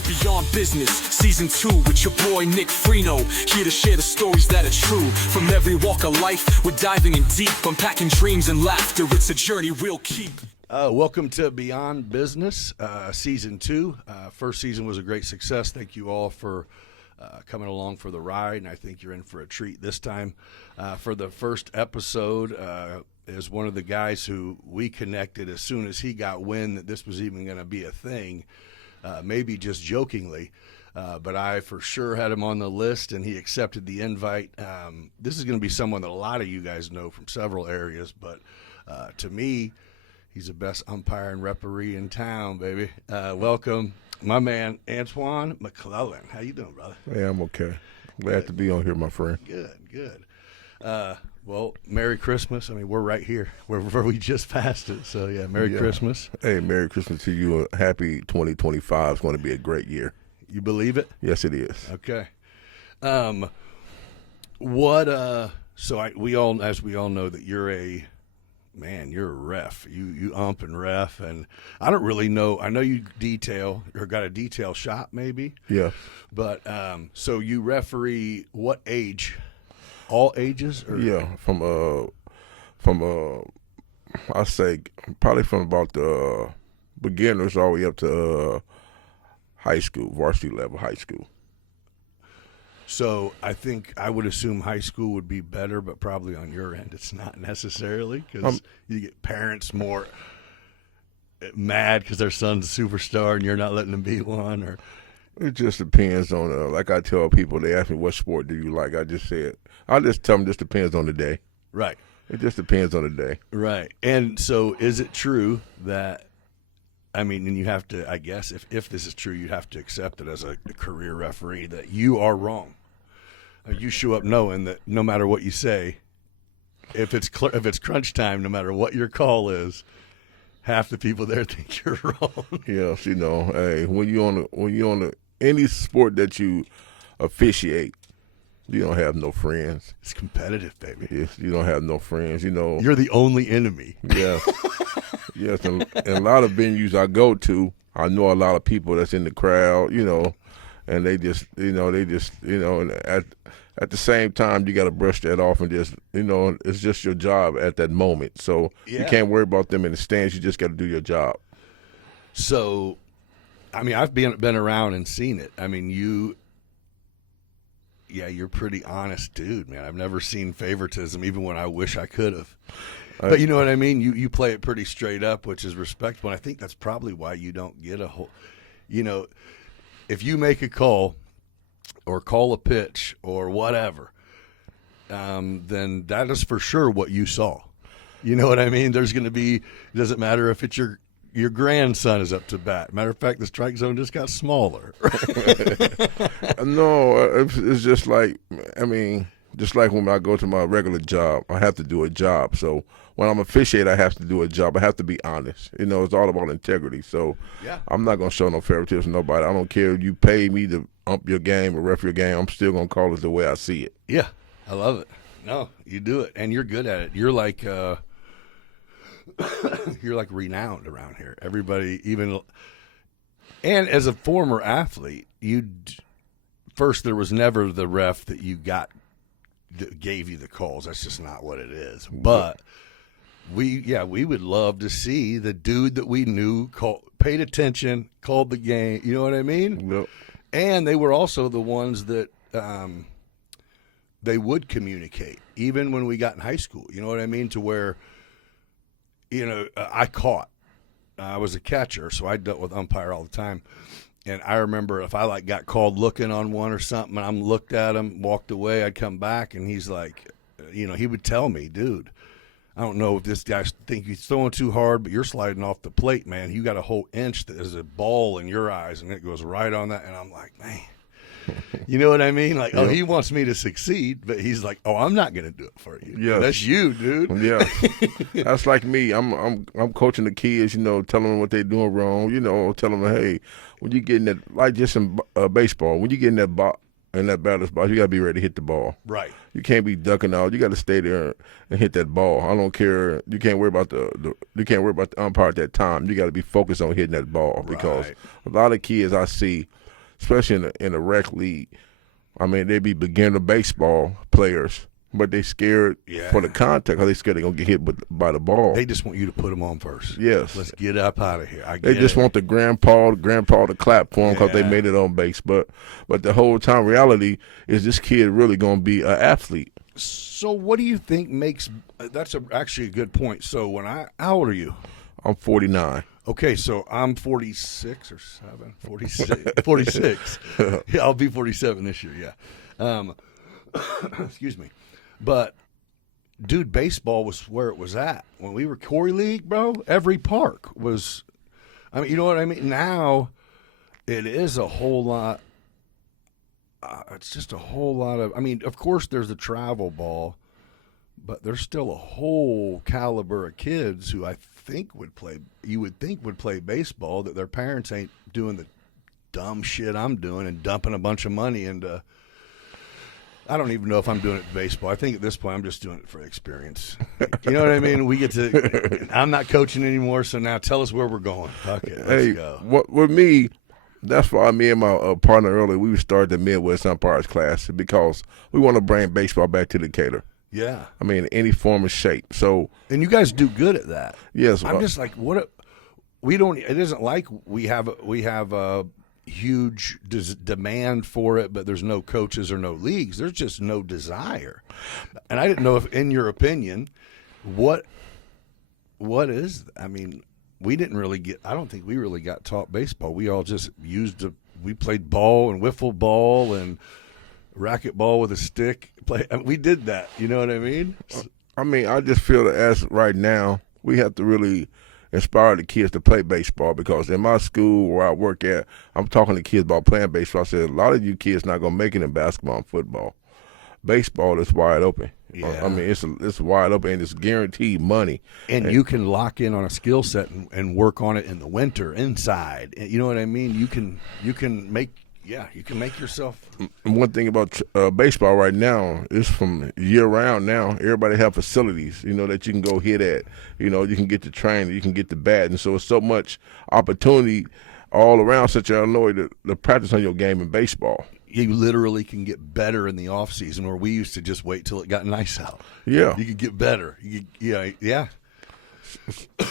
is Beyond Business, Season 2 with your boy Nick Freno. Here to share the stories that are true. From every walk of life, we're diving in deep, unpacking dreams and laughter. It's a journey we'll keep. Welcome to Beyond Business, Season 2. First season was a great success. Thank you all for coming along for the ride, and I think you're in for a treat this time. For the first episode is one of the guys who we connected as soon as he got wind that this was even going to be a thing, maybe just jokingly, but I for sure had him on the list, and he accepted the invite. This is going to be someone that a lot of you guys know from several areas, but to me, he's the best umpire and referee in town, baby. Welcome, my man, Antwane McClelland. How you doing, brother? Hey, I'm okay. Glad to be on here, my friend. Good. Well, Merry Christmas. I mean, we're right here where we just passed it. So, yeah, Merry Christmas. Hey, Merry Christmas to you. Happy 2025. It's going to be a great year. You believe it? Yes, it is. Okay. We all know that you're a ref. You ump and ref, and I don't really know. I know you detail or got a detail shop maybe. Yeah. But so you referee what age? All ages? Or? Yeah, from I say probably from about the beginners all the way up to high school, varsity level high school. So I would assume high school would be better, but probably on your end it's not necessarily, because you get parents more mad because their son's a superstar and you're not letting them be one. Or it just depends on, like I tell people, they ask me what sport do you like, I just tell them it just depends on the day. Right. It just depends on the day. Right. And so is it true that, I mean, and you have to, I guess, if this is true, you have to accept it as a career referee that you are wrong. You show up knowing that no matter what you say, if it's crunch time, no matter what your call is, half the people there think you're wrong. Yes, hey, when you on any sport that you officiate, you don't have no friends. It's competitive, baby. Yes, you don't have no friends. You're the only enemy. Yes, yes, and a lot of venues I go to, I know a lot of people that's in the crowd, and they just, and at the same time, you got to brush that off and just, it's just your job at that moment. So you can't worry about them in the stands. You just got to do your job. So, I mean, I've been around and seen it. I mean, you're pretty honest dude, man. I've never seen favoritism, even when I wish I could have. But you know what I mean? You play it pretty straight up, which is respectful. And I think that's probably why you don't get a whole, if you make a call or call a pitch or whatever, then that is for sure what you saw. You know what I mean? There's going to be, it doesn't matter if it's your grandson is up to bat. Matter of fact, the strike zone just got smaller. No, it's just like, just like when I go to my regular job, I have to do a job. So when I'm officiate, I have to do a job. I have to be honest. It's all about integrity. So I'm not going to show no favoritism to nobody. I don't care if you pay me to ump your game or ref your game. I'm still going to call it the way I see it. Yeah, I love it. No, you do it, and you're good at it. You're like you're like renowned around here. Everybody, and as a former athlete, first there was never the ref that you got that gave you the calls. That's just not what it is. But we would love to see the dude that we knew paid attention, called the game. You know what I mean? Yep. And they were also the ones that they would communicate, even when we got in high school. You know what I mean? To where, I caught. I was a catcher, so I dealt with umpire all the time. And I remember if I got called looking on one or something, and I'm looked at him, walked away, I'd come back, and he's like, he would tell me, dude, I don't know if this guy think he's throwing too hard, but you're sliding off the plate, man. You got a whole inch that is a ball in your eyes, and it goes right on that. And I'm like, man, you know what I mean? Like, oh, he wants me to succeed, but he's like, oh, I'm not going to do it for you. Yeah, that's you, dude. Yeah, that's like me. I'm coaching the kids, telling them what they're doing wrong. Telling them, hey, when you get in that, like just in baseball, when you get in that batter's box, you got to be ready to hit the ball. Right. You can't be ducking out. You got to stay there and hit that ball. I don't care. You can't worry about the umpire at that time. You got to be focused on hitting that ball, because a lot of kids I see especially in the rec league. I mean, they be beginner baseball players, but they scared for the contact because they scared they're going to get hit by the ball. They just want you to put them on first. Yes. Let's get up out of here. They just want the grandpa to clap for them because they made it on base. But the whole time, reality is this kid really going to be an athlete. So what do you think makes – that's actually a good point. So how old are you? I'm 49. Okay, so I'm 46 or 7, 46. 46. Yeah, I'll be 47 this year, yeah. Excuse me. But, dude, baseball was where it was at. When we were Corey League, bro, every park was – I mean, you know what I mean? Now it is a whole lot it's just a whole lot of – I mean, of course there's the travel ball, but there's still a whole caliber of kids who I think would play – you would think would play baseball that their parents ain't doing the dumb shit I'm doing and dumping a bunch of money into – I don't even know if I'm doing it for baseball. I think at this point I'm just doing it for experience. You know what I mean? We get to – I'm not coaching anymore, so now tell us where we're going. Okay, let's go. With me, that's why me and my partner earlier, we started the Midwest Umpires class because we want to bring baseball back to Decatur. Yeah. I mean, any form of shape. So – and you guys do good at that. Yes. I'm just like, we don't – it isn't like we have a huge demand for it, but there's no coaches or no leagues. There's just no desire. And I didn't know if, in your opinion, what is – I mean, we didn't really get – I don't think we really got taught baseball. We all just we played ball and wiffle ball and racquetball with a stick. We did that. You know what I mean? I mean, I just feel that as right now, we have to really – inspire the kids to play baseball because in my school where I work at, I'm talking to kids about playing baseball. I said, a lot of you kids not going to make it in basketball and football. Baseball is wide open. Yeah. I mean, it's wide open and it's guaranteed money. And you can lock in on a skill set and work on it in the winter inside. You know what I mean? You can make yourself. And one thing about baseball right now is from year round now, everybody have facilities, that you can go hit at. You can get the trainer, you can get the bat. And so it's so much opportunity all around Central Illinois to practice on your game in baseball. You literally can get better in the off season, where we used to just wait till it got nice out. Yeah. You could get better. Yeah.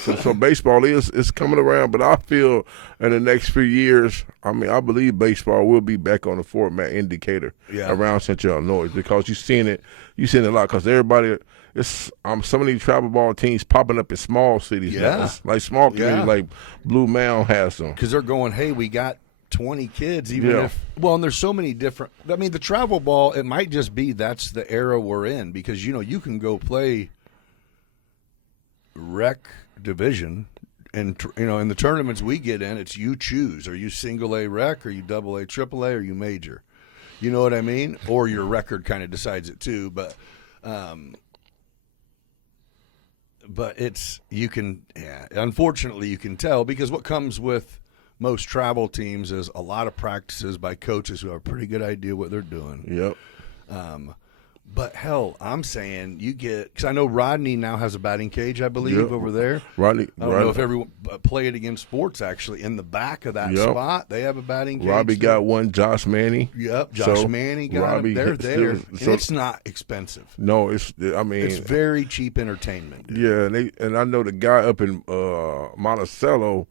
So baseball is coming around, but I feel in the next few years, I mean, I believe baseball will be back on the format in Decatur around Central Illinois because you've seen it a lot because everybody some of these travel ball teams popping up in small cities now. Like small communities like Blue Mound has them. Because they're going, hey, we got 20 kids, and there's so many different. I mean, the travel ball, it might just be that's the era we're in because you can go play rec division, and in the tournaments we get in, it's you choose: are you single A rec, are you double A, triple A, or you major? You know what I mean? Or your record kind of decides it too. But it's unfortunately you can tell because what comes with most travel teams is a lot of practices by coaches who have a pretty good idea what they're doing. Yep. But hell, I'm saying because I know Rodney now has a batting cage, I believe, over there. I don't know if everyone Play It Again Sports actually in the back of that spot. They have a batting cage. Robbie got one. Josh Manny. Yep, Josh Manny got him. They're there, and it's not expensive. No, it's very cheap entertainment. Dude. Yeah, and I know the guy up in Monticello.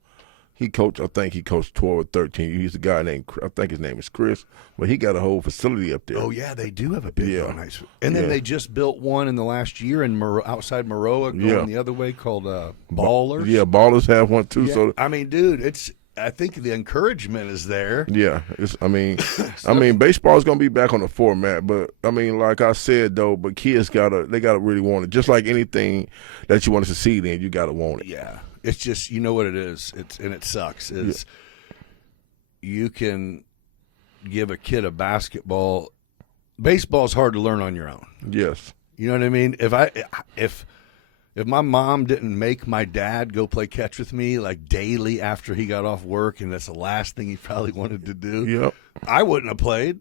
I think he coached 12 or 13. He's a guy named, I think his name is Chris, but he got a whole facility up there. Oh, yeah, they do have a big nice. And then they just built one in the last year in outside Maroa going the other way called Ballers. Yeah, Ballers have one too. Yeah. So I mean, dude, I think the encouragement is there. Yeah, I mean, baseball is going to be back on the format, but I mean, like I said though, but kids gotta really want it. Just like anything that you want to succeed in, you gotta want it. Yeah. It's just, you know what it is, and it sucks, is you can give a kid a basketball. Baseball's hard to learn on your own. Yes. You know what I mean? If my mom didn't make my dad go play catch with me like daily after he got off work, and that's the last thing he probably wanted to do, I wouldn't have played.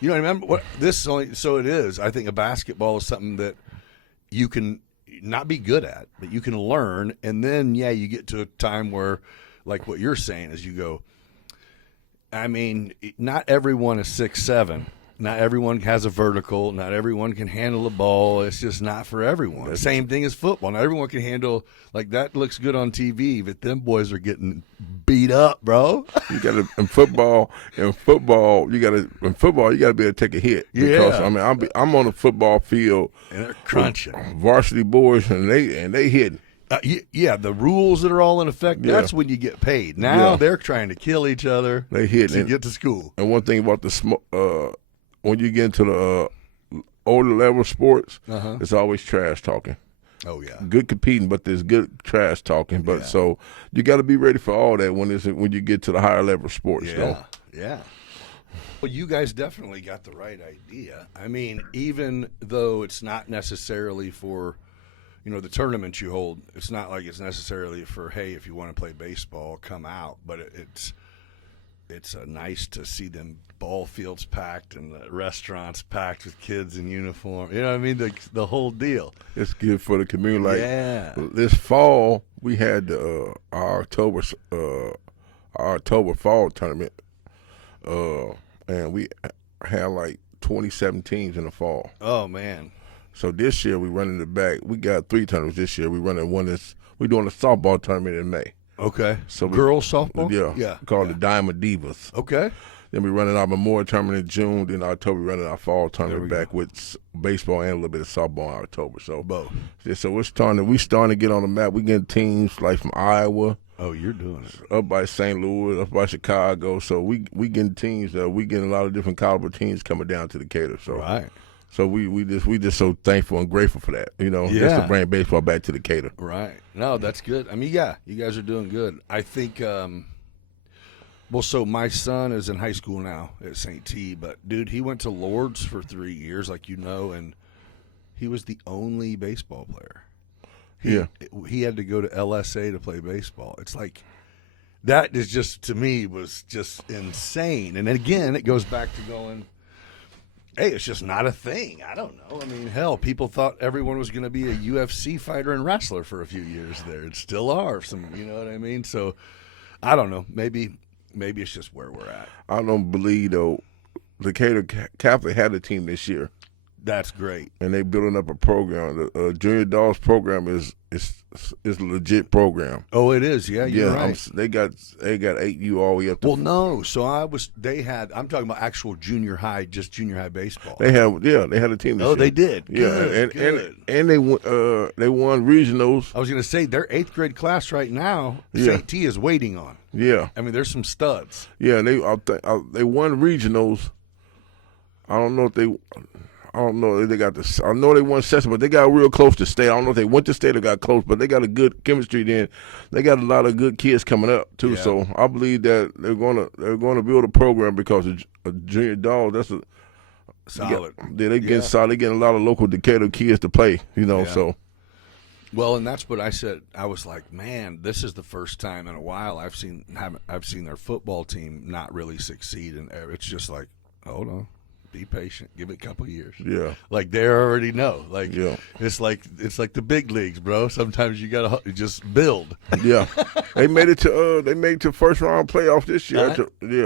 You know, remember so it is. I think a basketball is something that you can not be good at, but you can learn, and then you get to a time where, like what you're saying, is you go, I mean, not everyone is 6'7". Not everyone has a vertical. Not everyone can handle a ball. It's just not for everyone. Same thing as football. Not everyone can handle, like, that looks good on TV, but them boys are getting beat up, bro. You got to in football. You got to be able to take a hit. Because I mean, I'm on the football field And they're crunching. Varsity boys, and they hitting. Yeah, the rules that are all in effect, that's when you get paid. Now they're trying to kill each other They hitting to get to school. And one thing about when you get into the older level sports, it's always trash talking. Oh, yeah. Good competing, but there's good trash talking. But so you got to be ready for all that when you get to the higher level sports. Yeah. Well, you guys definitely got the right idea. I mean, even though it's not necessarily for, the tournaments you hold, it's not like it's necessarily for, hey, if you want to play baseball, come out. But it's nice to see them ball fields packed and the restaurants packed with kids in uniform. You know what I mean? The whole deal. It's good for the community. Like this fall, we had our October fall tournament, and we had like 27 teams in the fall. Oh, man. So this year we running it back. We got 3 tournaments this year. We're doing a softball tournament in May. Okay. So girls softball? Yeah. Called the Diamond Divas. Okay. Then we running our Memorial tournament in June. Then October we running our fall tournament back with baseball and a little bit of softball in October. So both. Yeah, so we starting to get on the map. We getting teams like from Iowa. Oh, you're doing it. Up by St. Louis, up by Chicago. So we getting teams. We getting a lot of different caliber teams coming down to Decatur. So right. So we just so thankful and grateful for that, just to bring baseball back to Decatur. Right. No, that's good. I mean, you guys are doing good. I think, so my son is in high school now at St. T, but, dude, he went to Lourdes for 3 years, like and he was the only baseball player. He had to go to LSA to play baseball. It's like, that is just, to me, was just insane. And then, again, it goes back to going, hey, it's just not a thing. I don't know. I mean, hell, people thought everyone was going to be a UFC fighter and wrestler for a few years there. It still are. You know what I mean? So, I don't know. Maybe it's just where we're at. I don't believe, though, Decatur Catholic had a team this year. That's great. And they building up a program. The Junior Dolls program is a legit program. Oh, it is. Yeah, you're right. They got 8U all the way up to. Well, no. So I'm talking about actual junior high, just junior high baseball. They had a team this year. They did. Yeah, good. And they won regionals. I was going to say their 8th grade class right now, St. T is waiting on. Yeah. I mean, there's some studs. Yeah, they won regionals. I don't know if they got this. I know they won session, but they got real close to state. I don't know if they went to state or got close, but they got a good chemistry. Then they got a lot of good kids coming up too. Yeah. So I believe that they're gonna build a program because a junior dog. That's a solid. They getting solid. They getting a lot of local Decatur kids to play. So. Well, and that's what I said. I was like, man, this is the first time in a while I've seen their football team not really succeed, and it's just like, hold on. Be patient. Give it a couple of years. Yeah, like they already know. Like it's like the big leagues, bro. Sometimes you gotta just build. Yeah, they made it to first round playoff this year.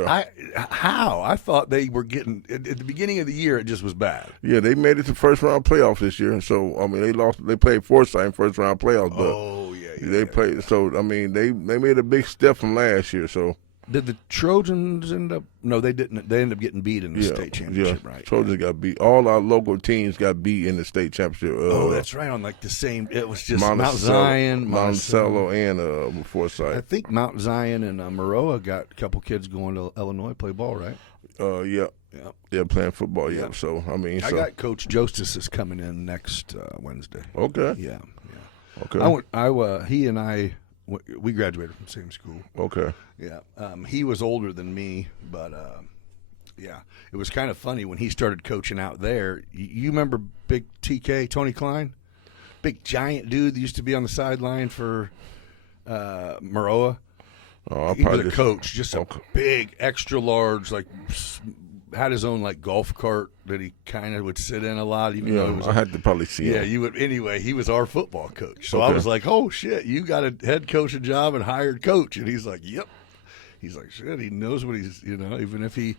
I thought they were getting at the beginning of the year. It just was bad. Yeah, they made it to first round playoff this year. So I mean, they lost. They played Forsyth in first round playoffs. But they played. Yeah. So I mean, they made a big step from last year. So. Did the Trojans end up? No, they didn't. They ended up getting beat in the state championship, right? Trojans got beat. All our local teams got beat in the state championship. That's right. On like the same. It was just Mount Zion, Monticello, and Forsyth. I think Mount Zion and Maroa got a couple kids going to Illinois play ball, right? Yeah, playing football. Yeah. So I mean, I got Coach Jostis is coming in next Wednesday. Okay. Yeah. Okay. He and I. We graduated from the same school. Okay. Yeah. He was older than me, but it was kind of funny when he started coaching out there. You remember Big TK, Tony Klein? Big giant dude that used to be on the sideline for Maroa. Oh, he was a coach, just a big, extra large, like had his own like golf cart that he kind of would sit in a lot. Even though it was I had to probably see him. Yeah, you would. Anyway, he was our football coach. So I was like, oh, shit, you got a head coaching job and hired coach. And he's like, yep. He's like, shit, he knows what he's, even if he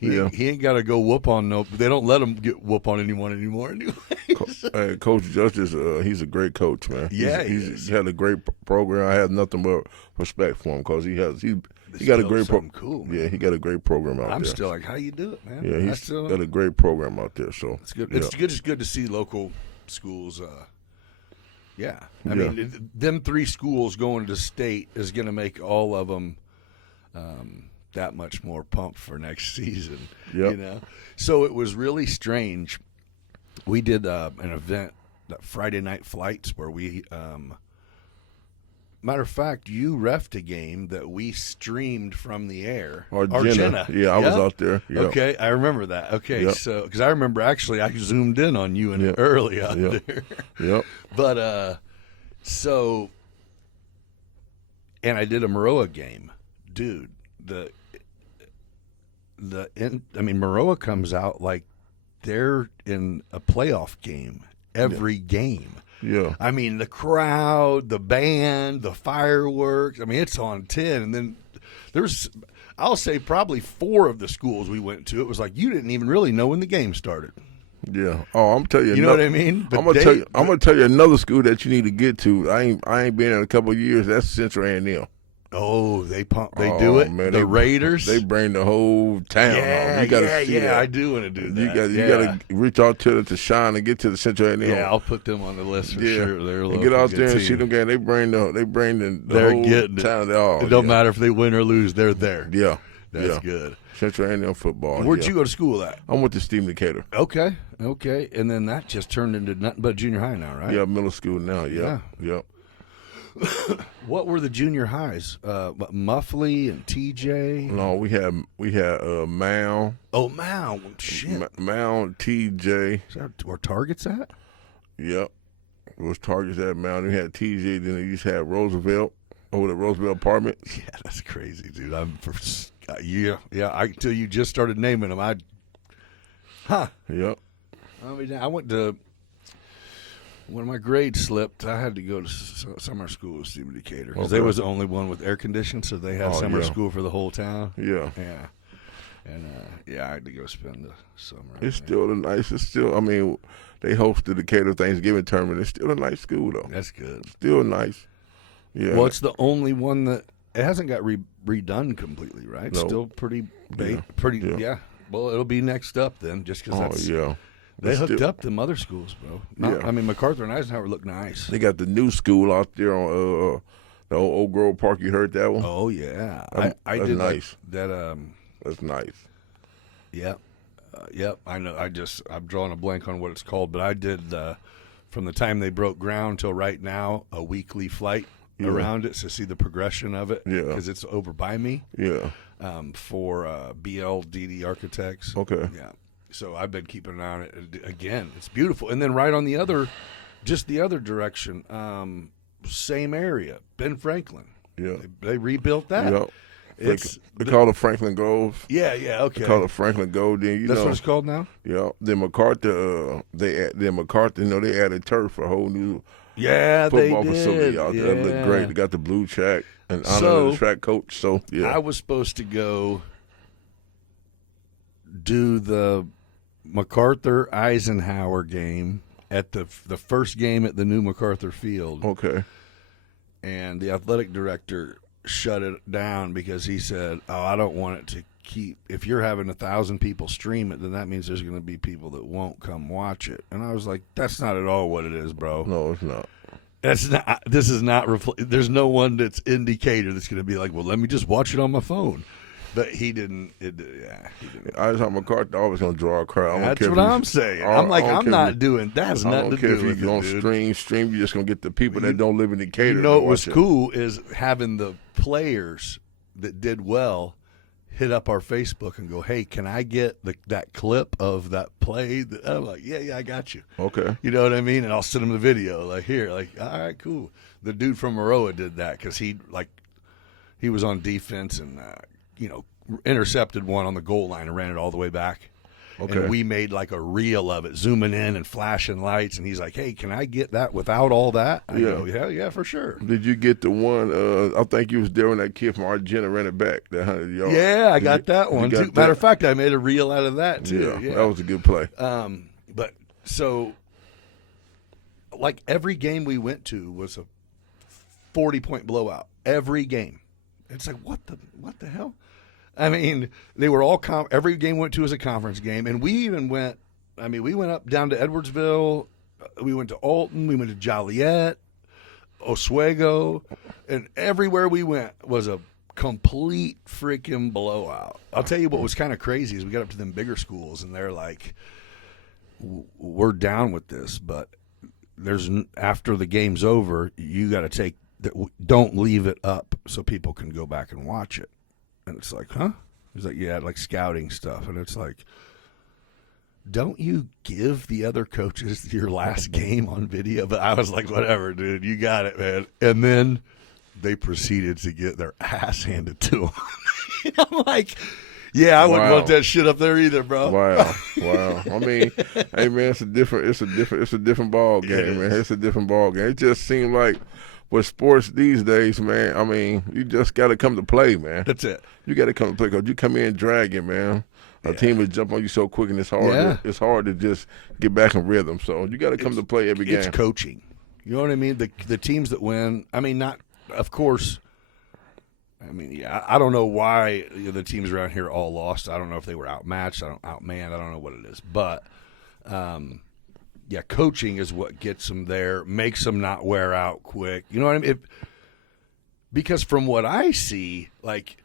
Yeah. he ain't got to go whoop on they don't let him get whoop on anyone anymore anyway. Coach Justice, he's a great coach, man. Yeah, he had a great program. I have nothing but respect for him because he got a great program. Cool, man. Yeah, he got a great program out there. I'm still like, how you do it, man? Yeah, he's got a great program out there. So it's good. Yeah. It's good to see local schools. I mean, them 3 schools going to state is going to make all of them that much more pumped for next season. Yep. So it was really strange. We did an event, Friday Night Flights, where we matter of fact, you reffed a game that we streamed from the air. Argentina. Yeah, I was out there. Yep. Okay, I remember that. Okay, Yep. so because I remember actually I zoomed in on you and early out there. Yep. But and I did a Maroa game, dude. Maroa comes out like they're in a playoff game every game. Yeah. I mean, the crowd, the band, the fireworks. I mean, it's on 10. And then I'll say probably 4 of the schools we went to, it was like you didn't even really know when the game started. Yeah. Oh, I'm telling you. You know what I mean? I'm gonna tell you another school that you need to get to. I ain't been in a couple of years. That's Central A&M. Oh, they do it. Man, the Raiders. They bring the whole town. Yeah, You gotta see that. I do want to do that. You gotta reach out to Sean and get to the Central A&M. Yeah, I'll put them on the list for sure. They're and get out there and see them game. They bring the whole town. It don't matter if they win or lose. They're there. Yeah, that's good. Central A&M football. Where'd you go to school at? I went to Steve Decatur. Okay, and then that just turned into nothing but junior high now, right? Yeah, middle school now. Yeah. What were the junior highs? Muffley and TJ? No, we had Mal. Oh, Mal. Shit. Mal, TJ. Is that where Target's at? Yep. It was Target's at Mal. We had TJ. Then you just had Roosevelt over the Roosevelt apartment. Yeah, that's crazy, dude. Until you just started naming them, Yep. I mean, I went to. When my grade slipped, I had to go to summer school with Stephen Decatur because they was the only one with air conditioning, so they had summer school for the whole town. Yeah, and I had to go spend the summer. It's still the nicest. Still, I mean, they host the Decatur Thanksgiving tournament. It's still a nice school though. That's good. Still nice. Yeah. Well, it's the only one that it hasn't got redone completely, right? No. Still pretty. Yeah. Well, it'll be next up then, just because that's. Yeah. They hooked up them other schools, bro. I mean, MacArthur and Eisenhower look nice. They got the new school out there on the old Grove Park. You heard that one? Oh yeah, I that's did nice. that. That's nice. Yep. I know. I'm drawing a blank on what it's called, but I did from the time they broke ground till right now a weekly flight around it to see the progression of it. Yeah, because it's over by me. Yeah. For BLDD Architects. Okay. Yeah. So I've been keeping an eye on it. Again, it's beautiful. And then right on the other direction, same area, Ben Franklin. Yeah. They rebuilt that. Yeah. They call it Franklin Grove. Yeah, okay. They call it Franklin Grove. Then that's what it's called now? Yeah. Then MacArthur, they added turf for a whole new they football did. facility out there. That looked great. They got the blue track and honor the track coach. So, yeah. I was supposed to go do the MacArthur Eisenhower game at the first game at the new MacArthur Field. Okay. And the athletic director shut it down because he said, I don't want it to keep. If you're having 1,000 people stream it, then that means there's going to be people that won't come watch it. And I was like, that's not at all what it is, bro. No, it's not. This is not. There's no one that's in Decatur that's going to be like, well, let me just watch it on my phone. But he didn't. He didn't. Eisenhower MacArthur always going to draw a crowd. That's what I'm saying. I'm like, I'm not doing that. Has nothing to do with it. I don't care if you don't stream. You're just going to get the people that don't live in Decatur. You know what was cool is having the players that did well hit up our Facebook and go, hey, can I get that clip of that play? I'm like, yeah, I got you. Okay. You know what I mean? And I'll send them the video. Like, here. Like, all right, cool. The dude from Maroa did that because he was on defense and intercepted one on the goal line and ran it all the way back. Okay. And we made like a reel of it, zooming in and flashing lights. And he's like, "Hey, can I get that without all that?" I go, yeah, for sure. Did you get the one? I think you was there when that kid from Argentina ran it back, that 100 yards. Yeah, I got that one too. Matter of fact, I made a reel out of that too. Yeah, that was a good play. But so, like every game we went to was a 40-point blowout. Every game. It's like, what the hell? I mean, they were all every game we went to was a conference game, and we even went. I mean, we went up down to Edwardsville. We went to Alton. We went to Joliet, Oswego, and everywhere we went was a complete freaking blowout. I'll tell you what was kind of crazy is we got up to them bigger schools, and they're like, "We're down with this, but after the game's over, you got to don't leave it up so people can go back and watch it." And it's like, huh? He's like, yeah, like scouting stuff. And it's like, don't you give the other coaches your last game on video? But I was like, whatever, dude, you got it, man. And then they proceeded to get their ass handed to them. I'm like, yeah, I wouldn't want that shit up there either, bro. Wow. I mean, hey man, it's a different ball game, man. It's a different ball game. It just seemed like with sports these days, man, I mean, you just got to come to play, man. That's it. You got to come to play because you come in dragging, man. A team will jump on you so quick, and it's hard. It's hard to just get back in rhythm. So you got to come to play every game. It's coaching. You know what I mean? The teams that win. I mean, not of course. I mean, yeah, I don't know why the teams around here all lost. I don't know if they were outmatched, outmanned. I don't know what it is, but. Yeah, coaching is what gets them there, makes them not wear out quick. You know what I mean? Because from what I see, like,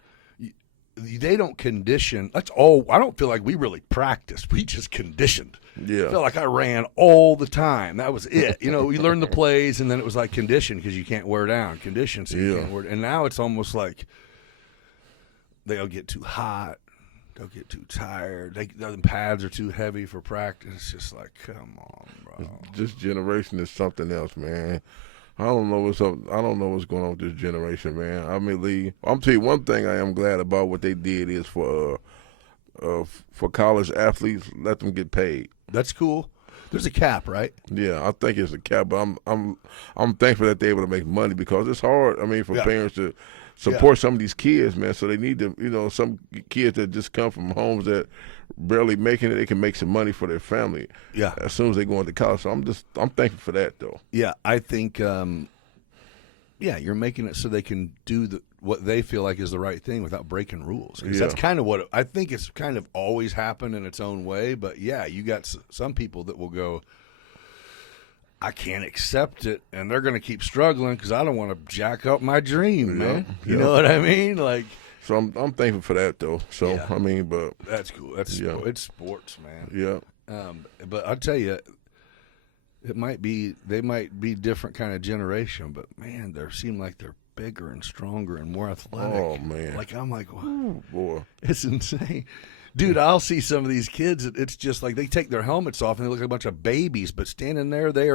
they don't condition. That's all. I don't feel like we really practiced. We just conditioned. Yeah. I felt like I ran all the time. That was it. You know, we learned the plays, and then it was like condition because you can't wear down. Condition, so you can't wear. And now it's almost like they'll get too hot. They'll get too tired. The pads are too heavy for practice. It's just like, come on, bro. This generation is something else, man. I don't know what's up. I don't know what's going on with this generation, man. I mean, Lee, I'm tell you one thing I am glad about what they did is for college athletes, let them get paid. That's cool. There's a cap, right? Yeah, I think it's a cap, but I'm thankful that they're able to make money because it's hard. I mean, for parents to support some of these kids, man. So they need to, you know, some kids that just come from homes that barely making it, they can make some money for their family. Yeah. As soon as they go into college. So I'm thankful for that, though. Yeah, I think, you're making it so they can do what they feel like is the right thing without breaking rules. That's kind of what I think it's kind of always happened in its own way. But yeah, you got some people that will go, I can't accept it, and they're going to keep struggling because I don't want to jack up my dream, man. You know what I mean? Like, so I'm thankful for that, though. So I mean, but that's cool. That's it's sports, man. Yeah. But I'll tell you, they might be different kind of generation, but man, they seem like they're bigger and stronger and more athletic. Oh man! Like I'm like, wow, boy, it's insane. Dude, I'll see some of these kids. It's just like they take their helmets off and they look like a bunch of babies, but standing there, they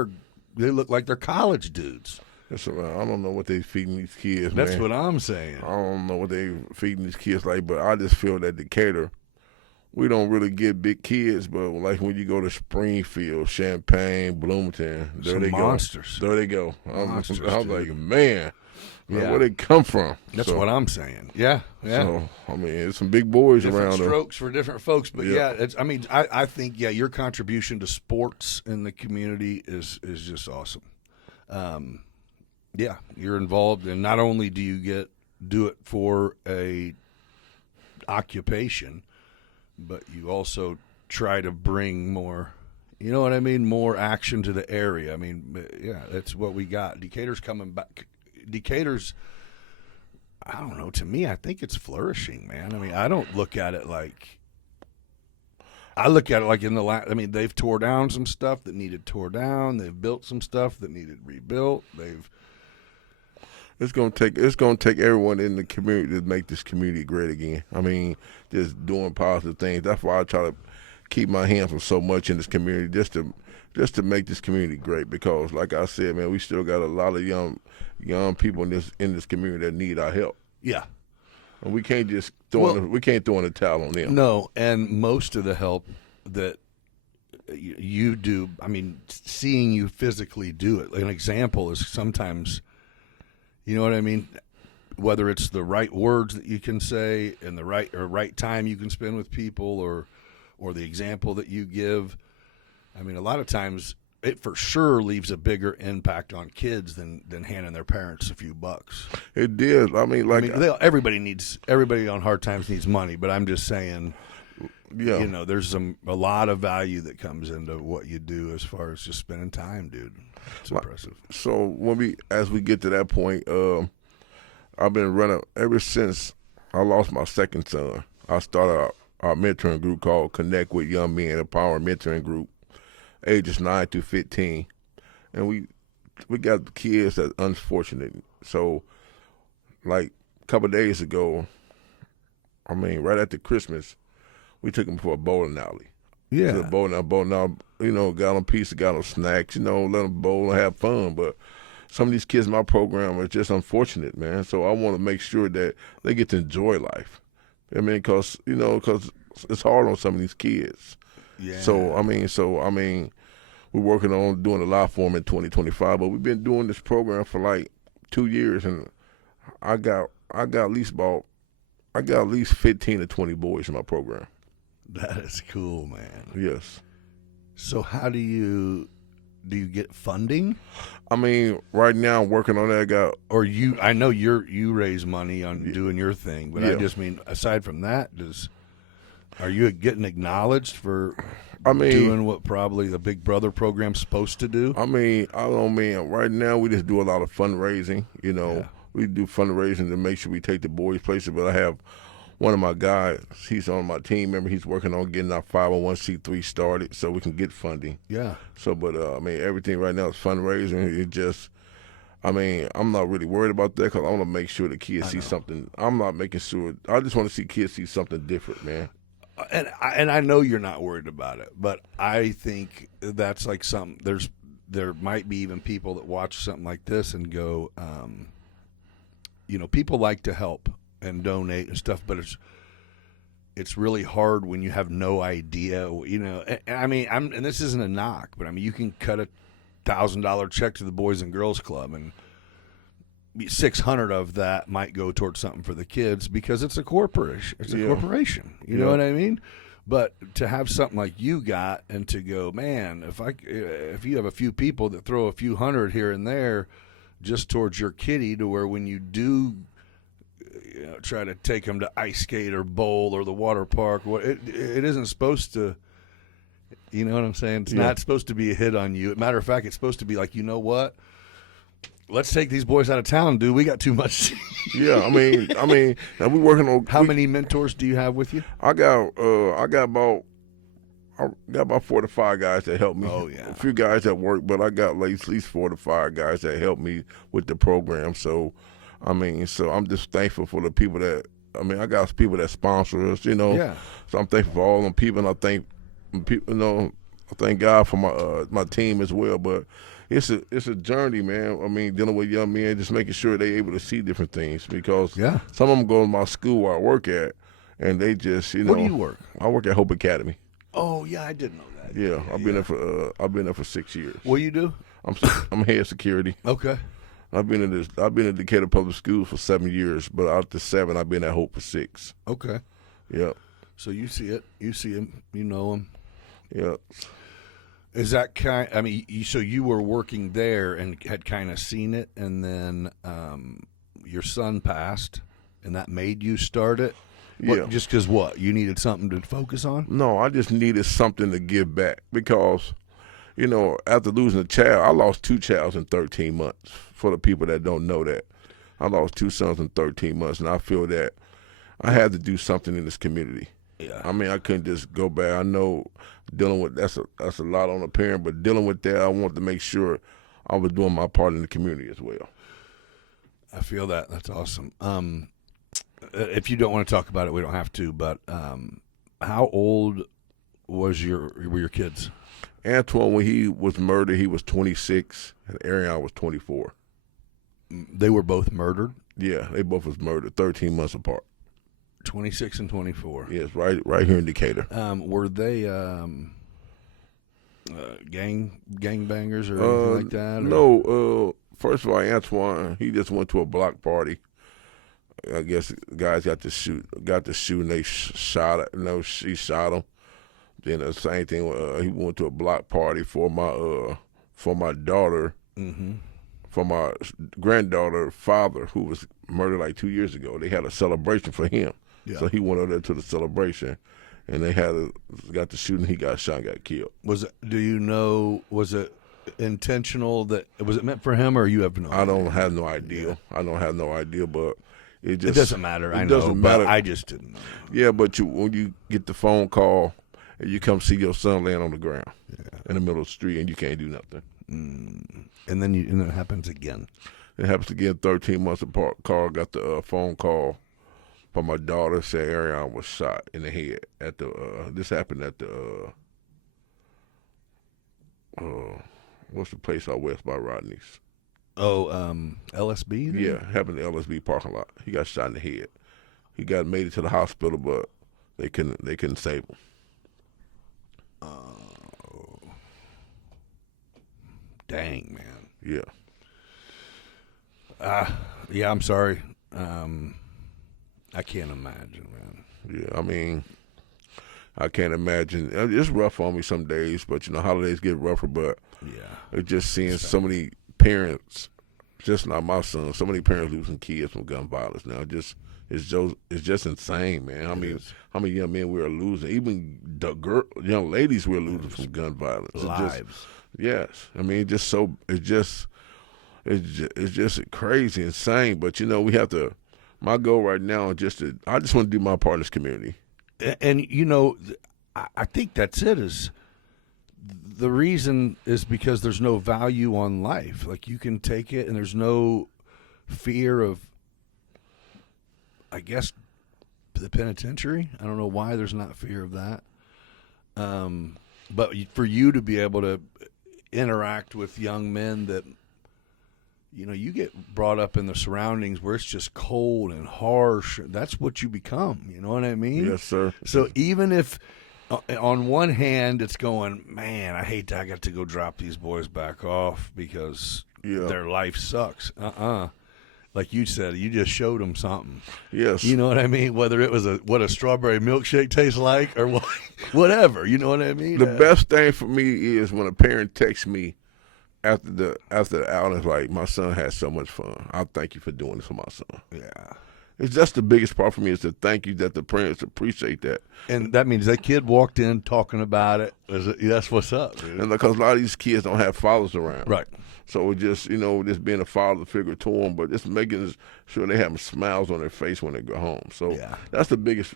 look like they're college dudes. I don't know what they feeding these kids. That's man. what I'm saying. I don't know what they feeding these kids like, but I just feel that Decatur, we don't really get big kids, but like when you go to Springfield, Champaign, Bloomington, there some they monsters. Go. There they go. Monsters, I was like, man. Yeah. Where they come from? That's what I'm saying. Yeah. So I mean, there's some big boys different around. Strokes for different folks, but I think your contribution to sports in the community is just awesome. You're involved, and not only do you do it for a occupation, but you also try to bring more. You know what I mean? More action to the area. I mean, that's what we got. Decatur's coming back. Decatur's, I don't know, to me, I think it's flourishing, man. I mean, I don't look at it like, I look at it like they've tore down some stuff that needed tore down. They've built some stuff that needed rebuilt. It's gonna take everyone in the community to make this community great again. I mean, just doing positive things. That's why I try to keep my hands from so much in this community, just to make this community great. Because, like I said, man, we still got a lot of young people in this community that need our help. Yeah, and we can't just throw in the towel on them. No, and most of the help that you do. I mean, seeing you physically do it. An example is sometimes, you know what I mean? Whether it's the right words that you can say and the right time you can spend with people, or the example that you give. I mean, a lot of times it for sure leaves a bigger impact on kids than handing their parents a few bucks. It did. I mean, everybody on hard times needs money, but I'm just saying, yeah, you know, there's a lot of value that comes into what you do as far as just spending time, dude. It's impressive. So as we get to that point, I've been running ever since I lost my second son. I started our mentoring group called Connect with Young Men, a power mentoring group, ages 9 to 15, and we got kids that's unfortunate. So, like a couple of days ago, I mean, right after Christmas, we took them for a bowling alley. Yeah, to the bowling alley, you know, got them pizza, got them snacks, you know, let them bowl and have fun. But some of these kids in my program are just unfortunate, man. So I want to make sure that they get to enjoy life. I mean, because it's hard on some of these kids. yeah. So I mean, we're working on doing a lot for them in 2025. But we've been doing this program for like 2 years, and I got at least 15 to 20 boys in my program. That is cool, man. Yes. So how do you get funding? I mean, right now I'm working on that. I know you raise money on doing your thing, but Yeah. I just mean, aside from that, are you getting acknowledged for doing what probably the Big Brother program's supposed to do? I mean, right now we just do a lot of fundraising. You know, Yeah. we do fundraising to make sure we take the boys places. But I have one of my guys, he's on my team. Remember, he's working on getting our 501c3 started so we can get funding. Yeah. So, but I mean, everything right now is fundraising. It just, I mean, I'm not really worried about that because I want to make sure the kids see something. I'm not making sure. I just want to see kids see something different, man. And I know you're not worried about it, but I think that's like something. There might be even people that watch something like this and go, you know, people like to help and donate and stuff, but it's really hard when you have no idea, you know. And I mean, and this isn't a knock, but I mean, you can cut $1,000 check to the Boys and Girls Club, and 600 of that might go towards something for the kids because it's a corporation. It's a corporation. You know what I mean? But to have something like you got, and to go, man, if you have a few people that throw a few hundred here and there, just towards your kitty, to where when you do, you know, try to take them to ice skate or bowl or the water park, it isn't supposed to. You know what I'm saying? It's not supposed to be a hit on you. Matter of fact, it's supposed to be like, you know what? Let's take these boys out of town, dude. We got too much. Yeah, I mean, and we working on. How many mentors do you have with you? I got about 4 to 5 guys that help me. Oh yeah, a few guys that work, but I got at least 4 to 5 guys that help me with the program. So, I mean, I'm just thankful for the people that. I mean, I got people that sponsor us. You know. Yeah. So I'm thankful for all them people, and I thank people. You know, I thank God for my team as well. But it's a journey, man. I mean, dealing with young men, just making sure they're able to see different things, because some of them go to my school where I work at, and they just, you know. Where do you work? I work at Hope Academy. Oh yeah, I didn't know that. Yeah, I've been there for 6 years. What do you do? I'm head security. Okay. I've been in Decatur Public Schools for 7 years, but out the 7, I've been at Hope for 6. Okay. Yeah. So you see it. You see him. You know him. Yeah. Is that kind? I mean, so you were working there and had kind of seen it, and then your son passed, and that made you start it. Yeah. Just because what? You needed something to focus on? No, I just needed something to give back, because, you know, after losing a child, I lost 2 childs in 13 months. For the people that don't know that, I lost 2 sons in 13 months, and I feel that I had to do something in this community. Yeah. I mean, I couldn't just go back. I know dealing with that's a lot on a parent, but dealing with that, I wanted to make sure I was doing my part in the community as well. I feel that. That's awesome. If you don't want to talk about it, we don't have to. But how old were your kids? Antwane, when he was murdered, he was 26, and Ariana was 24. They were both murdered? Yeah, they both was murdered 13 months apart. 26 and 24. Yes, right here in Decatur. Were they gangbangers or anything like that? Or? No. First of all, Antwane, he just went to a block party. I guess guys got to shoot, and they shot it. She shot him. Then the same thing. He went to a block party for my daughter, for my granddaughter father, who was murdered like 2 years ago. They had a celebration for him, so he went over there to the celebration, and they got the shooting. He got shot, and got killed. Was it intentional? Was it meant for him, or you have no idea? I don't have no idea. I don't have no idea, but. It doesn't matter. I know, doesn't matter. But I just didn't know. Yeah, but when you get the phone call and you come see your son laying on the ground in the middle of the street and you can't do nothing, and then it happens again. It happens again. 13 months apart. Carl got the phone call from my daughter saying Ariana was shot in the head at the. This happened at the. What's the place out west by Rodney's? Oh, LSB? Then? Yeah, happened in the LSB parking lot. He got shot in the head. He made it to the hospital, but they couldn't save him. Oh, dang, man. Yeah. Yeah. I'm sorry. I can't imagine, man. Yeah, I mean, I can't imagine. It's rough on me some days, but holidays get rougher. But it's just seeing so many parents, just not my son, so many parents losing kids from gun violence now. It's just insane, man. How many young men we are losing, even the young ladies we're losing from gun violence. Lives. Yes, I mean, it's just crazy, insane. But we have to. My goal right now is I just want to do my part in this community. And I think that's it. Is the reason is because there's no value on life. Like, you can take it, and there's no fear of, I guess, the penitentiary. I don't know why there's not fear of that. But for you to be able to interact with young men that, you get brought up in the surroundings where it's just cold and harsh. That's what you become. You know what I mean? Yes, sir. So even if on one hand it's going, man, I hate that I got to go drop these boys back off because their life sucks. Like you said, you just showed them something. Yes. You know what I mean? Whether it was what a strawberry milkshake tastes like or whatever. You know what I mean? The best thing for me is when a parent texts me after the outing, it's like, my son had so much fun. I thank you for doing this for my son. Yeah. It's just the biggest part for me is to thank you that the parents appreciate that. And that means that kid walked in talking about it. That's what's up, dude. And because a lot of these kids don't have fathers around. Right. So it just, just being a father figure to them, but just making sure they have smiles on their face when they go home. So that's the biggest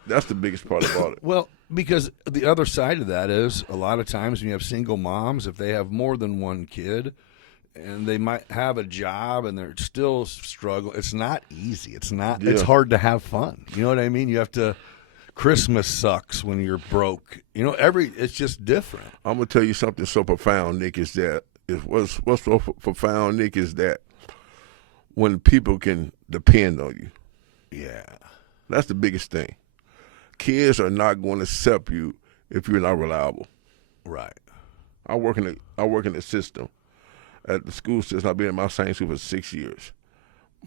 part about it. Well, because the other side of that is a lot of times when you have single moms, if they have more than one kid and they might have a job and they're still struggling, it's not easy. It's not. It's hard to have fun. You know what I mean? You have to. Christmas sucks when you're broke. It's just different. I'm gonna tell you something so profound, Nick. What's so profound, Nick, is that when people can depend on you. Yeah. That's the biggest thing. Kids are not going to accept you if you're not reliable. Right. I work in the system, at the school system. I've been in my same school for 6 years.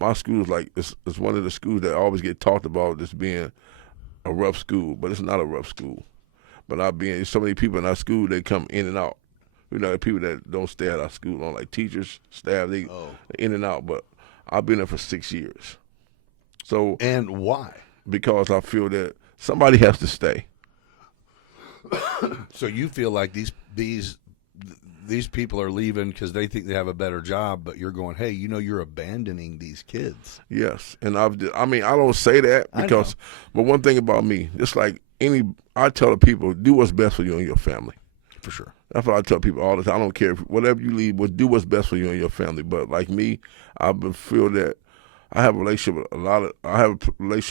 My school is it's one of the schools that always get talked about as being a rough school, but it's not a rough school. But so many people in our school, they come in and out. People that don't stay at our school long, like teachers, staff, they in and out. But I've been there for 6 years. So. And why? Because I feel that somebody has to stay. So you feel like these people are leaving because they think they have a better job, but you're going, hey, you're abandoning these kids. Yes, and I don't say that because, but one thing about me, just like I tell the people, do what's best for you and your family. For sure. That's what I tell people all the time. I don't care whatever you leave, do what's best for you and your family. But like me, I feel that I have a relationship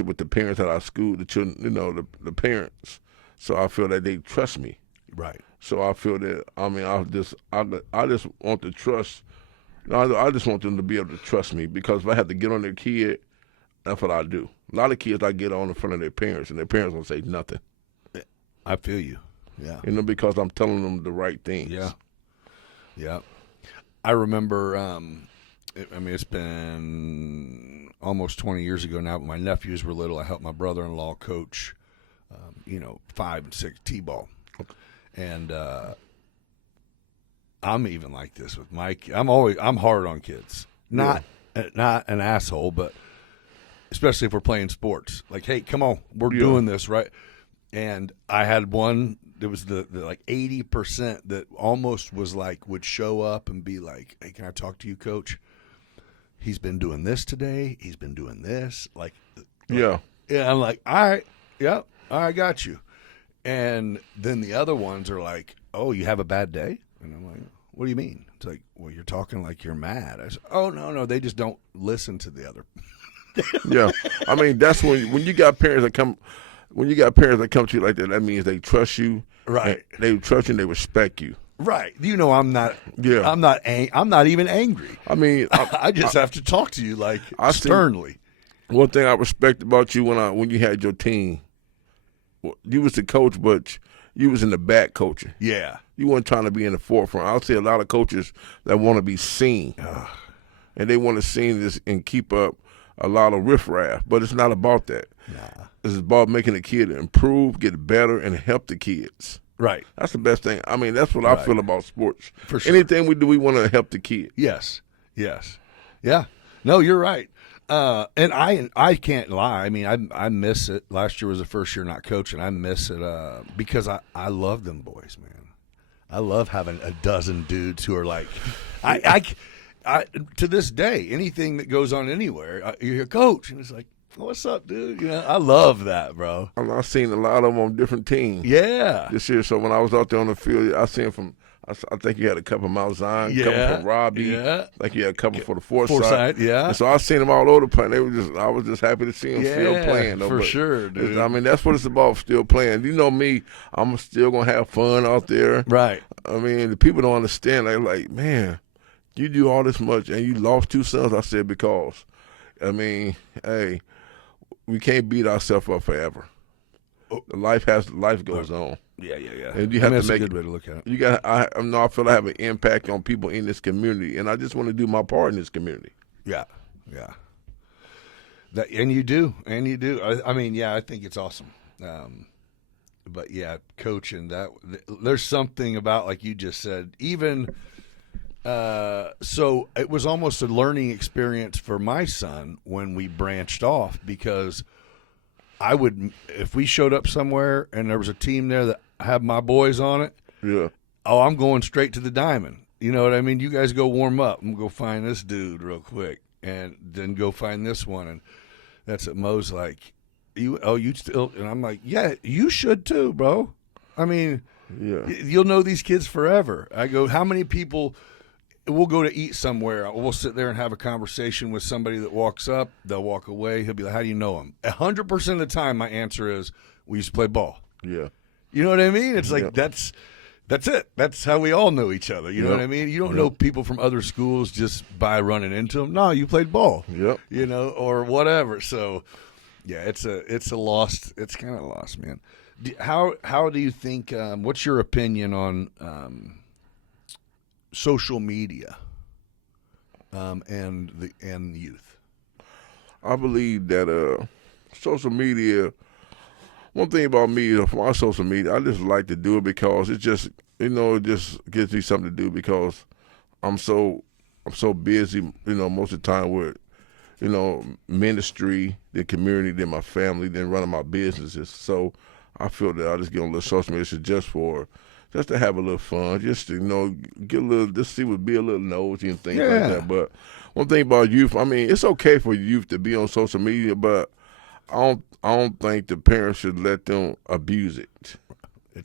with the parents at our school, the children, the parents. So I feel that they trust me. Right. So I feel that I just want to trust. I just want them to be able to trust me, because if I have to get on their kid That's what I do. A lot of kids I get on in front of their parents, and their parents don't say nothing. I feel you. Yeah. Because I'm telling them the right things. Yeah. Yeah. I remember, it's been almost 20 years ago now, but my nephews were little. I helped my brother-in-law coach, 5 and 6 T-ball. And I'm even like this with Mike. I'm hard on kids. Not an asshole, but especially if we're playing sports. Like, hey, come on, we're doing this, right? And I had one. There was the like 80% that almost was like would show up and be like, "Hey, can I talk to you, coach? He's been doing this today. He's been doing this." Yeah. I'm like, all right, yeah, I got you. And then the other ones are like, "Oh, you have a bad day?" And I'm like, "What do you mean?" It's like, "Well, you're talking like you're mad." I said, "Oh, no, they just don't listen to the other." Yeah, I mean that's when you got parents that come. When you got parents that come to you like that, that means they trust you. Right. They trust you and they respect you. Right. I'm not. Yeah. I'm not even angry. I mean, I just have to talk to you sternly. One thing I respect about you when you had your team, you was the coach, but you was in the back coaching. Yeah. You weren't trying to be in the forefront. I'll see a lot of coaches that want to be seen, and they want to see this and keep up a lot of riffraff. But it's not about that. Nah. It's about making the kid improve, get better, and help the kids. Right. That's the best thing. I mean, that's what I feel about sports. For sure. Anything we do, we want to help the kid. Yes. Yeah. No, you're right. And I can't lie. I mean, I miss it. Last year was the first year not coaching. I miss it because I love them boys, man. I love having a dozen dudes who are like, I to this day, anything that goes on anywhere, you hear coach, and it's like, what's up, dude? I love that, bro. I've seen a lot of them on different teams. Yeah. This year, so when I was out there on the field, I seen from. I think you had a couple Mount Zion, a couple from Robbie. Yeah. I think you had a couple for the Forsyth. Yeah. And so I seen them all over the place. I was just happy to see them still playing. For sure, dude. I mean, that's what it's about, still playing. You know me, I'm still going to have fun out there. Right. I mean, the people don't understand. They're like, man, you do all this much and you lost 2 sons. I said, because, I mean, hey, we can't beat ourselves up forever. Life goes on. Yeah. And you have to make a good way to look at it. You got. I feel I have an impact on people in this community, and I just want to do my part in this community. Yeah. And you do. I mean, I think it's awesome. But yeah, coaching there's something about, like you just said, even. So it was almost a learning experience for my son when we branched off, because if we showed up somewhere and there was a team there that had my boys on it, I'm going straight to the diamond. You know what I mean? You guys go warm up. I'm going to go find this dude real quick and then go find this one. And that's what Mo's like, you still, and I'm like, yeah, you should too, bro. I mean, you'll know these kids forever. I go, how many people, we'll go to eat somewhere. We'll sit there and have a conversation with somebody that walks up. They'll walk away. He'll be like, how do you know him? 100% of the time, my answer is, we used to play ball. Yeah. You know what I mean? It's like, that's it. That's how we all know each other. You know what I mean? You don't know people from other schools just by running into them. No, you played ball. Yep. Or whatever. So, yeah, it's kind of lost, man. How do you think, what's your opinion on social media and youth? I believe that social media, one thing about me is, for my social media, I just like to do it because it just gives me something to do, because I'm so busy, most of the time with, ministry, the community, then my family, then running my businesses. So I feel that I just get on a little social media just to have a little fun, just to, get a little, just be a little nosy and things like that. But one thing about youth, I mean, it's okay for youth to be on social media, but I don't think the parents should let them abuse it. You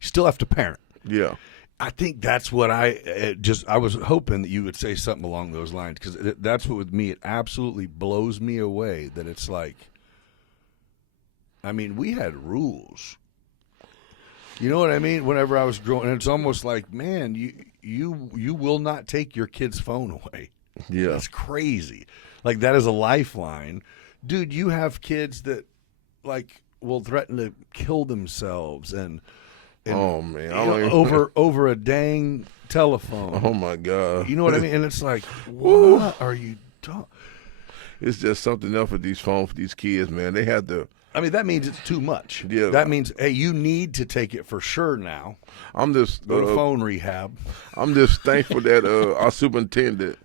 still have to parent. Yeah. I think that's what I was hoping that you would say something along those lines, because that's what, with me, it absolutely blows me away that it's like, I mean, we had rules. You know what I mean? Whenever I was growing, and it's almost like, man, you will not take your kid's phone away. Yeah. That's crazy. Like, that is a lifeline. Dude, you have kids that, like, will threaten to kill themselves and Oh man, I you don't know, even, over a dang telephone. oh my God. You know what I mean? And it's like, what are you talking? It's just something else with these phones for these kids, man. They have to. I mean, that means it's too much. Yeah. That means, hey, you need to take it for sure now. I'm just Go to phone rehab. I'm just thankful that our superintendent,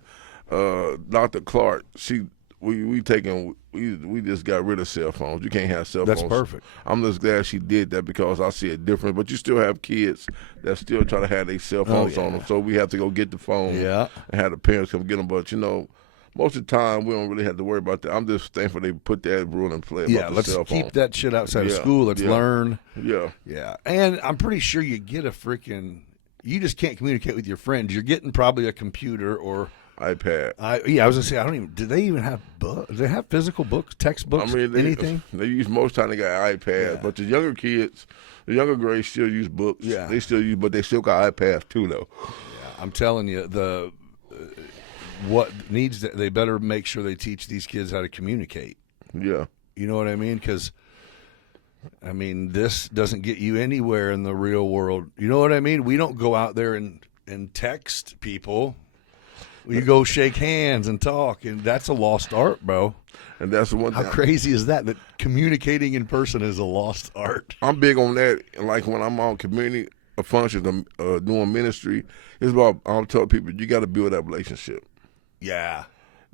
Dr. Clark, we just got rid of cell phones. You can't have cell phones. That's perfect. I'm just glad she did that because I see a difference. But you still have kids that still try to have their cell phones on them, so we have to go get the phone and have the parents come get them. But most of the time we don't really have to worry about that. I'm just thankful they put that rule in play. Yeah, about let's the cell phone. keep that shit outside of school. Let's learn. Yeah. Yeah. And I'm pretty sure you get a freaking, you just can't communicate with your friends. You're getting probably a computer or iPad. I was gonna say, do they even have books? Do they have physical books, textbooks, anything? They use, most time they got iPads, but the younger kids, the younger grades still use books. Yeah. They still use, but they still got iPads too, though. Yeah, I'm telling you, they better make sure they teach these kids how to communicate. Yeah. You know what I mean? Because, I mean, this doesn't get you anywhere in the real world. You know what I mean? We don't go out there and text people. We go shake hands and talk, and that's a lost art, bro. And that's the one thing. How crazy is that? That communicating in person is a lost art. I'm big on that. Like when I'm on community functions, doing ministry, it's about, I'm telling people, you got to build that relationship. Yeah.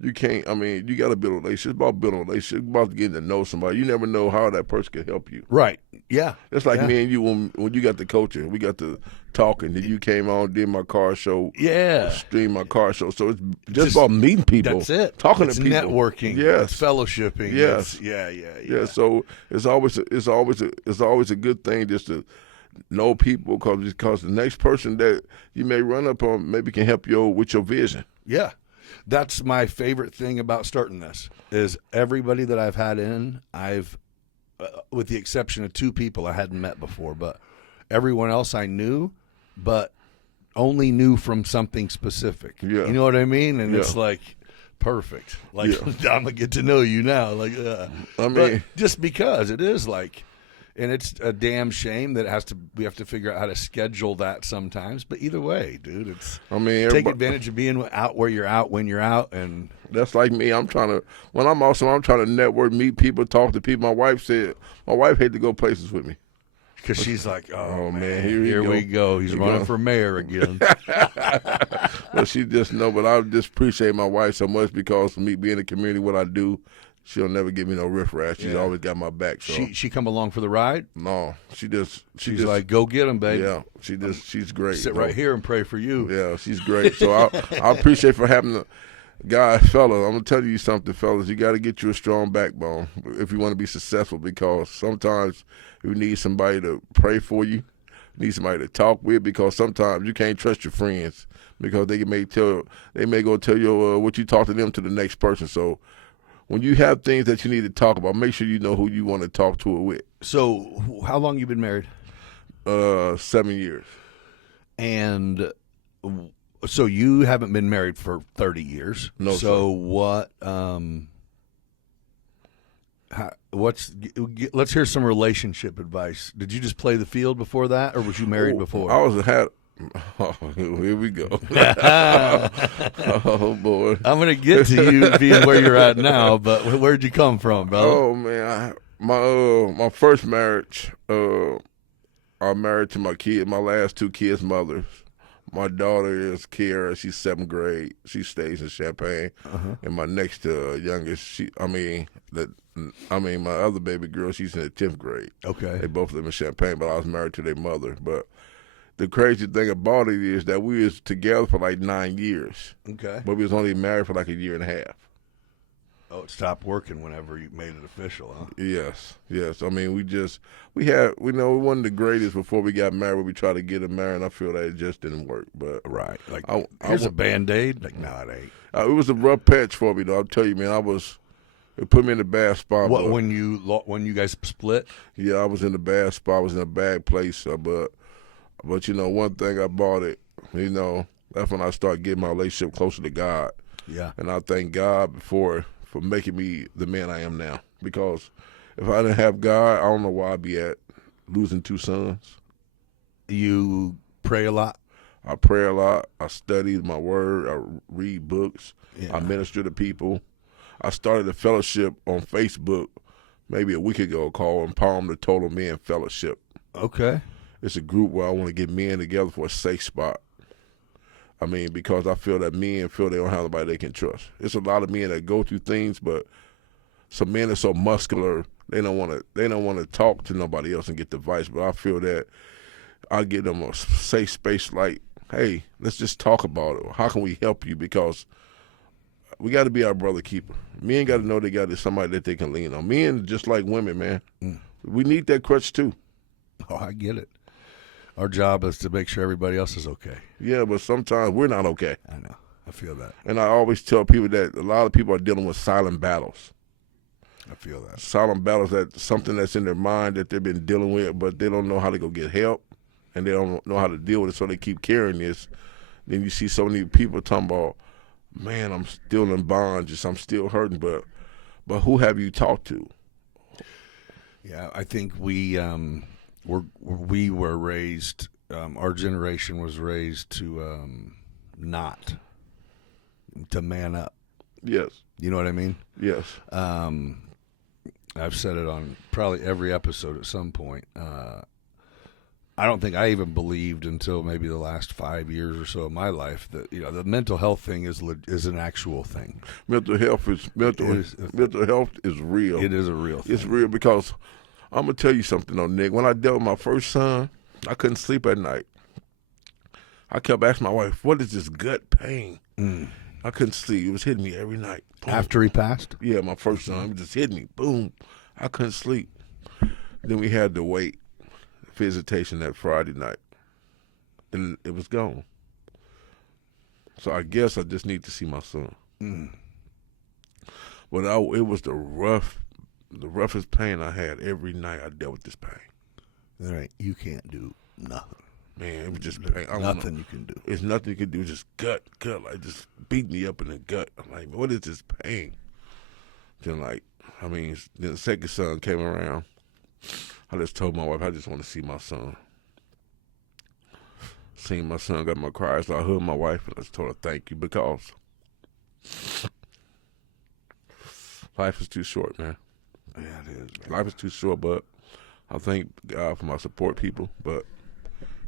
You can't, you got to build a relationship. It's about building a relationship. It's about getting to know somebody. You never know how that person can help you. Right. Yeah. It's like me and you when you got the coaching. We got the talking. Then you came on, did my car show. Yeah. Streamed my car show. So it's just about meeting people. That's it. Talking it's to people. Networking. Yes. It's fellowshipping. Yes. Yeah. So it's always a good thing just to know people because the next person that you may run up on maybe can help you with your vision. Yeah. That's my favorite thing about starting this is everybody that I've had in, with the exception of 2 people I hadn't met before, but everyone else I knew, but only knew from something specific. Yeah. You know what I mean? And it's like perfect. Like I'm gonna get to know you now. Like, but just because it is like. And it's a damn shame that we have to figure out how to schedule that sometimes. But either way, dude, take advantage of being out where you're out when you're out. And that's like me. I'm trying to network, meet people, talk to people. My wife had to go places with me. Because she's like, oh man, here we go. He's running for mayor again. Well, she just know, but I just appreciate my wife so much because of me being in the community, what I do. She'll never give me no riffraff. She's always got my back. So she come along for the ride? No, she's like, go get him, baby. Yeah, she's great. Sit right here and pray for you. Yeah, she's great. So I appreciate for having the fellas. I'm gonna tell you something, fellas. You got to get you a strong backbone if you want to be successful. Because sometimes you need somebody to pray for you, need somebody to talk with. Because sometimes you can't trust your friends because they may go tell you what you talk to them to the next person. So. When you have things that you need to talk about, make sure you know who you want to talk to it with. So, how long you been married? 7 years. And so you haven't been married for 30 years. No. So sir. Let's hear some relationship advice. Did you just play the field before that, or was you married before? Oh, here we go. Oh, boy. I'm going to get to you being where you're at now, but where'd you come from, brother? Oh, man. My first marriage, I'm married to my last 2 kids' mothers. My daughter is Kiara. She's 7th grade. She stays in Champaign. And my next youngest, my other baby girl, she's in the 10th grade. Okay. They both live in Champaign, but I was married to their mother. But the crazy thing about it is that we was together for like 9 years. Okay. But we was only married for like a year and a half. Oh, it stopped working whenever you made it official, huh? Yes. I mean, we wasn't the greatest before we got married. We tried to get him married, and I feel that it just didn't work. But right. Like, here's a Band-Aid. Like, no, it ain't. It was a rough patch for me, though. I'll tell you, man, it put me in a bad spot. What, when you guys split? Yeah, I was in a bad spot. I was in a bad place, but one thing I bought it, that's when I started getting my relationship closer to God. Yeah. And I thank God for making me the man I am now. Because if I didn't have God, I don't know where I'd be at, losing 2 sons. You pray a lot? I pray a lot. I study my word. I read books. Yeah. I minister to people. I started a fellowship on Facebook maybe a week ago called Empower the Total Men Fellowship. Okay. It's a group where I want to get men together for a safe spot. I mean, because I feel that men feel they don't have nobody they can trust. It's a lot of men that go through things, but some men are so muscular they don't want to talk to nobody else and get advice. But I feel that I give them a safe space, like, hey, let's just talk about it. How can we help you? Because we got to be our brother keeper. Men got to know they got somebody that they can lean on. Men just like women, man. We need that crutch too. Oh, I get it. Our job is to make sure everybody else is okay. Yeah, but sometimes we're not okay. I know. I feel that. And I always tell people that a lot of people are dealing with silent battles. I feel that. Silent battles, that's something that's in their mind that they've been dealing with, but they don't know how to go get help, and they don't know how to deal with it, so they keep carrying this. Then you see so many people talking about, man, I'm still in bondage, I'm still hurting, but who have you talked to? Yeah, I think we were raised. Our generation was raised to not to man up. Yes. You know what I mean? Yes. I've said it on probably every episode at some point. I don't think I even believed until maybe the last 5 years or so of my life that the mental health thing is an actual thing. Mental health is real. It is a real thing. It's real because I'm gonna tell you something though, Nick. When I dealt with my first son, I couldn't sleep at night. I kept asking my wife, "What is this gut pain?" I couldn't sleep. It was hitting me every night. Boom. After he passed? Yeah, my first son, it was just hitting me. Boom. I couldn't sleep. Then we had to wait visitation that Friday night, and it was gone. So I guess I just need to see my son. But it was the roughest pain I had. Every night I dealt with this pain. All right, you can't do nothing. Man, it was just pain. Nothing you can do. It's nothing you can do. Just gut, like just beat me up in the gut. I'm like, what is this pain? Then then the second son came around. I just told my wife, I just want to see my son. Seeing my son got my cries, so I hugged my wife and I just told her thank you because life is too short, man. Yeah, it is, man. Life is too short, but I thank God for my support people. But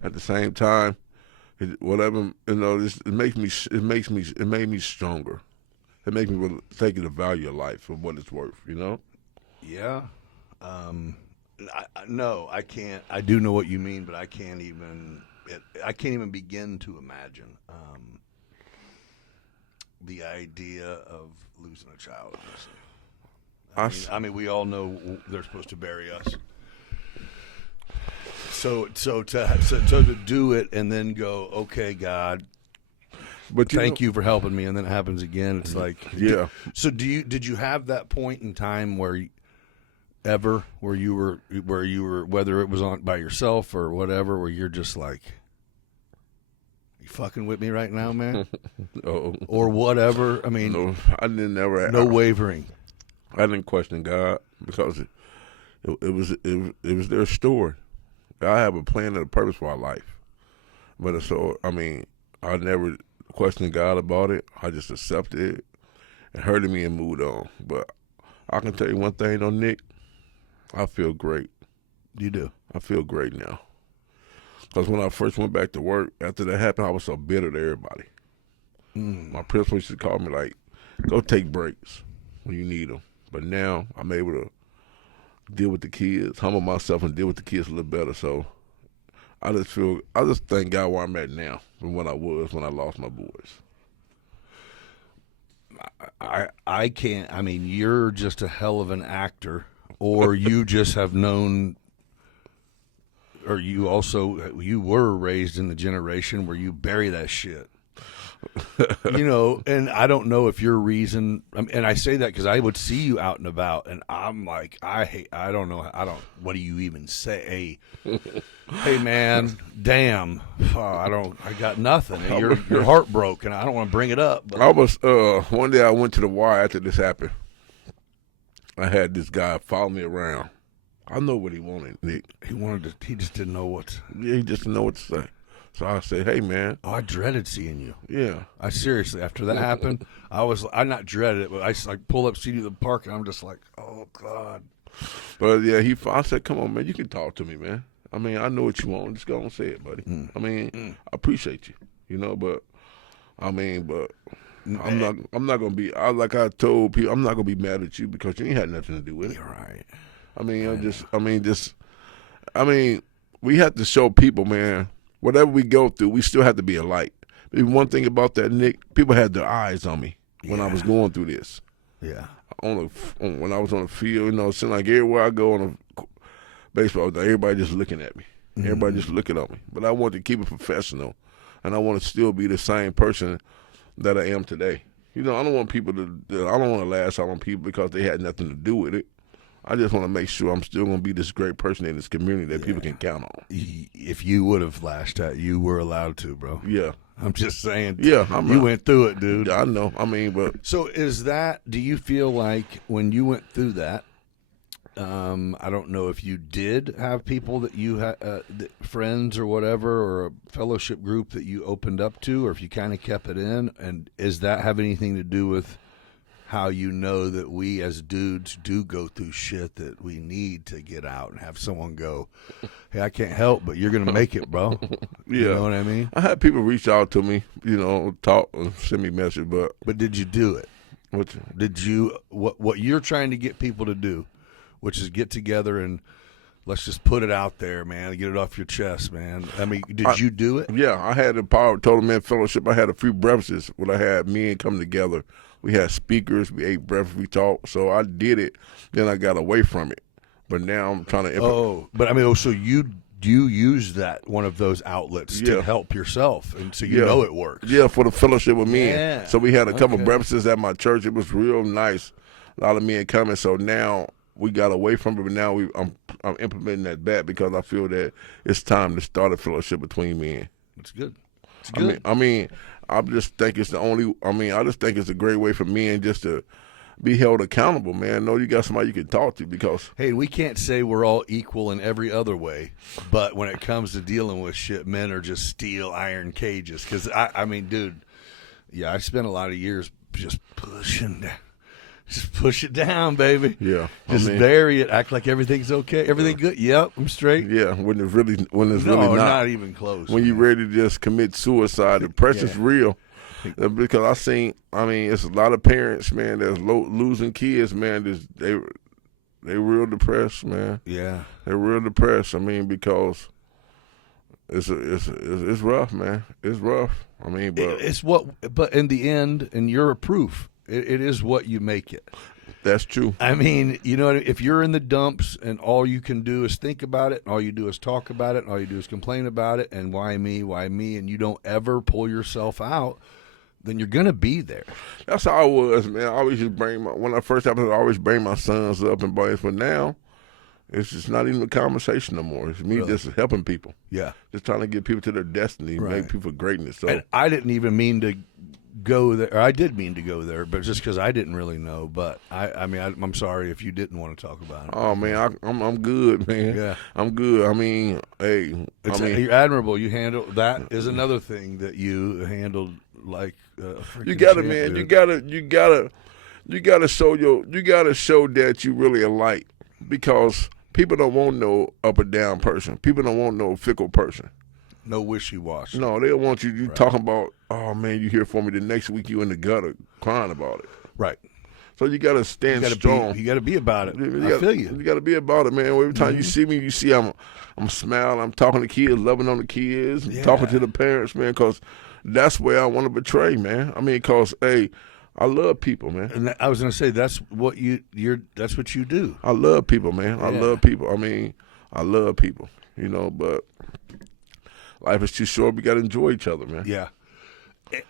at the same time, it made me stronger. It makes me really take the value of life for what it's worth, Yeah. No, I can't. I do know what you mean, but I can't even begin to imagine the idea of losing a child. I mean, we all know they're supposed to bury us. So to do it and then go, okay, God, but thank you for helping me, and then it happens again. It's like, yeah. Did you have that point in time where you were whether it was on by yourself or whatever, where you're just like, you fucking with me right now, man? Oh. Or whatever. I mean, No, I didn't ever. No wavering. I didn't question God because it was their story. I have a plan and a purpose for our life, but I never questioned God about it. I just accepted it and heard me and moved on. But I can tell you one thing, though, Nick. I feel great. You do? I feel great now. Because when I first went back to work, after that happened, I was so bitter to everybody. My principal used to call me like, go take breaks when you need them. But now I'm able to deal with the kids, humble myself and deal with the kids a little better. So I just thank God where I'm at now from what I was when I lost my boys. I can't. I mean, you're just a hell of an actor, or you just have known, or you were raised in the generation where you bury that shit. You know, and I don't know if your reason, and I say that because I would see you out and about, and I'm like, I don't know, what do you even say? Hey man, damn, I got nothing. You're heartbroken. I don't want to bring it up. But. I was, one day I went to the wire after this happened. I had this guy follow me around. I know what he wanted, Nick. He just didn't know what. Yeah, he just didn't know what to say. So I said, hey, man. Oh, I dreaded seeing you. Yeah. I seriously, after that happened, I not dreaded it, but I just like pull up, see you in the park, and I'm just like, oh, God. But, yeah, I said, come on, man, you can talk to me, man. I mean, I know what you want. Just go and say it, buddy. I mean, I appreciate you, you know, but, I'm not going to be, like I told people, I'm not going to be mad at you because you ain't had nothing to do with it. You're right. We have to show people, man, whatever we go through, we still have to be a light. One thing about that, Nick, people had their eyes on me when I was going through this. Yeah. When I was on the field, you know, it seemed like everywhere I go on a baseball, everybody just looking at me. Everybody just looking at me. But I want to keep it professional, and I want to still be the same person that I am today. You know, I don't want people I don't want to lash out on people because they had nothing to do with it. I just want to make sure I'm still going to be this great person in this community that people can count on. If you would have lashed out, you were allowed to, bro. Yeah. I'm just saying. Yeah. You went through it, dude. I know. But. So do you feel like when you went through that, I don't know if you did have people that you had, friends or whatever, or a fellowship group that you opened up to, or if you kind of kept it in, and does that have anything to do with how you know that we as dudes do go through shit that we need to get out and have someone go, hey, I can't help, but you're going to make it, bro. You know what I mean? I had people reach out to me, you know, talk and send me messages, but. But did you do it? What you're trying to get people to do, which is get together and let's just put it out there, man, get it off your chest, man. I mean, did you do it? Yeah, I had the Power Total Man Fellowship. I had a few breakfasts where I had men come together. We had speakers. We ate breakfast. We talked. So I did it. Then I got away from it. But now I'm trying to implement. Oh, but I mean, so you use that, one of those outlets to help yourself, and so you know it works. Yeah, for the fellowship with men. Yeah. So we had a couple breakfasts at my church. It was real nice. A lot of men coming. So now we got away from it, but now I'm implementing that back because I feel that it's time to start a fellowship between men. It's good. It's good. I just think it's I just think it's a great way for men just to be held accountable, man. Know you got somebody you can talk to because. Hey, we can't say we're all equal in every other way, but when it comes to dealing with shit, men are just steel iron cages. Because, I mean, dude, I spent a lot of years just pushing down. Just push it down, baby. Yeah. Just bury it. Act like everything's okay. Everything good? Yep, I'm straight. Yeah, when it's really not even close. When you're ready to just commit suicide, depression's real. Because it's a lot of parents, man, that's losing kids, man. They real depressed, man. Yeah. They're real depressed. Because it's rough, man. It's rough. But in the end, and you're a proof. It is what you make it. That's true. I mean, you know, if you're in the dumps and all you can do is think about it, and all you do is talk about it, and all you do is complain about it, and why me, and you don't ever pull yourself out, then you're going to be there. That's how I was, man. I always just when I first happened, I always bring my sons up and boys, but now it's just not even a conversation no more. It's me just helping people. Yeah. Just trying to get people to their destiny, make people greatness. So. And I didn't even mean to go there. Or I did mean to go there, but just because I didn't really know. But I'm sorry if you didn't want to talk about it. Oh man, I'm good, man. Yeah, I'm good. You're admirable. You handle that is another thing that you handled like you gotta, man. You gotta show that you really a light because people don't want no up or down person. People don't want no fickle person. No wishy-washy. No, they don't want you talking about, oh, man, you here for me. The next week you in the gutter crying about it. Right. So you got to stand strong. You got to be about it. I feel you. You got to be about it, man. Every time you see me, you see I'm smiling. I'm talking to kids, loving on the kids, talking to the parents, man, because that's where I want to betray, man. Because, hey, I love people, man. And I was going to say, that's what that's what you do. I love people, man. I love people. I love people, but life is too short. We got to enjoy each other, man. Yeah.